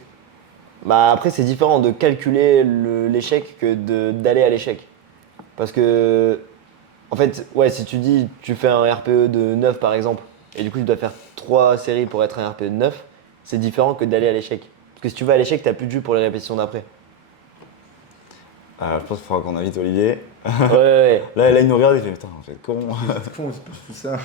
Bah après, c'est différent de calculer l'échec que d'aller à l'échec. Parce que, en fait, ouais, si tu dis tu fais un RPE de 9 par exemple, et du coup tu dois faire 3 séries pour être un RPE de 9, c'est différent que d'aller à l'échec. Parce que si tu vas à l'échec, t'as plus de jus pour les répétitions d'après. Je pense qu'il faudra qu'on invite Olivier. Ouais. Là, il nous regarde, il fait putain, en fait, comment. C'est fou, c'est tout ça.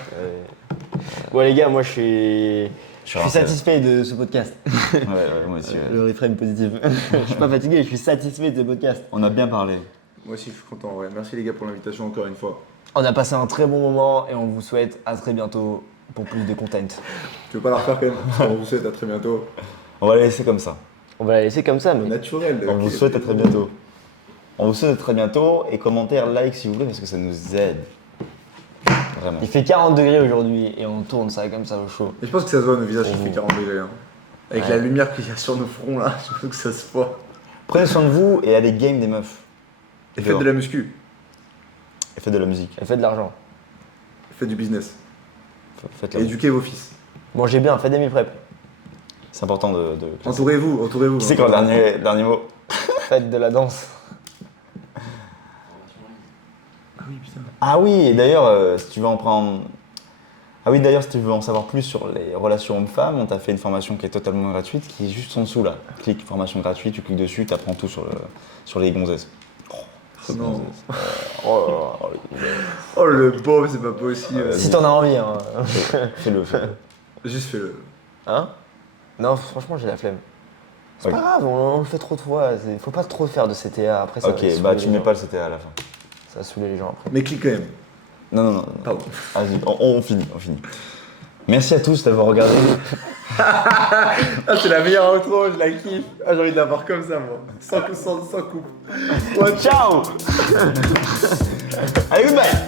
Bon les gars, moi je suis suis satisfait de ce podcast. Ouais, moi aussi. Le reframe positif. Je suis pas fatigué, je suis satisfait de ce podcast. On a bien parlé. Moi aussi je suis content, ouais. Merci les gars pour l'invitation encore une fois. On a passé un très bon moment et on vous souhaite à très bientôt pour plus de content. Tu veux pas la refaire quand même? Parce qu'on vous souhaite à très bientôt. On va la laisser comme ça. On va la laisser comme ça, mais Naturel. On vous souhaite à très bientôt. On vous souhaite à très bientôt et commentaires, like si vous voulez parce que ça nous aide. Vraiment. il fait 40 degrés aujourd'hui et on tourne ça comme ça au chaud. Et je pense que ça se voit nos visages qui fait 40 degrés. Hein. Avec Ouais. la lumière qu'il y a sur nos fronts là, je pense que ça se voit. Prenez soin de vous et allez game des meufs. Et faites de la muscu, Et faites de la musique. Et faites de l'argent. faites du business. Faites Et la éduquez vos fils. Mangez bien, faites des meal prep. C'est important de. Entourez-vous. Qui c'est qui a le dernier mot? Faites de la danse. Ah oui, putain. Ah oui, et d'ailleurs, si tu veux en prendre. Ah oui, d'ailleurs, si tu veux en savoir plus sur les relations hommes-femmes, on t'a fait une formation qui est totalement gratuite, qui est juste en dessous là. Clique formation gratuite, tu cliques dessus, tu apprends tout sur les gonzesses. Oh non. Gonzesses. Oh là là. Oh le pauvre, c'est pas possible. Si t'en as envie, hein. Fais-le. Juste fais-le. Hein? Non, franchement, j'ai la flemme. C'est Ok. pas grave, on le fait trop de fois. Faut pas trop faire de CTA après ça. Ok, va saouler bah les tu mets gens. pas le CTA à la fin. Ça va saouler les gens après. Mais clique quand même. Non. Pardon. Vas-y, on finit. Merci à tous d'avoir regardé. Ah, c'est la meilleure outro, je la kiffe. Ah, j'ai envie de la voir comme ça, moi. Sans coupe. Ciao. Allez, goodbye.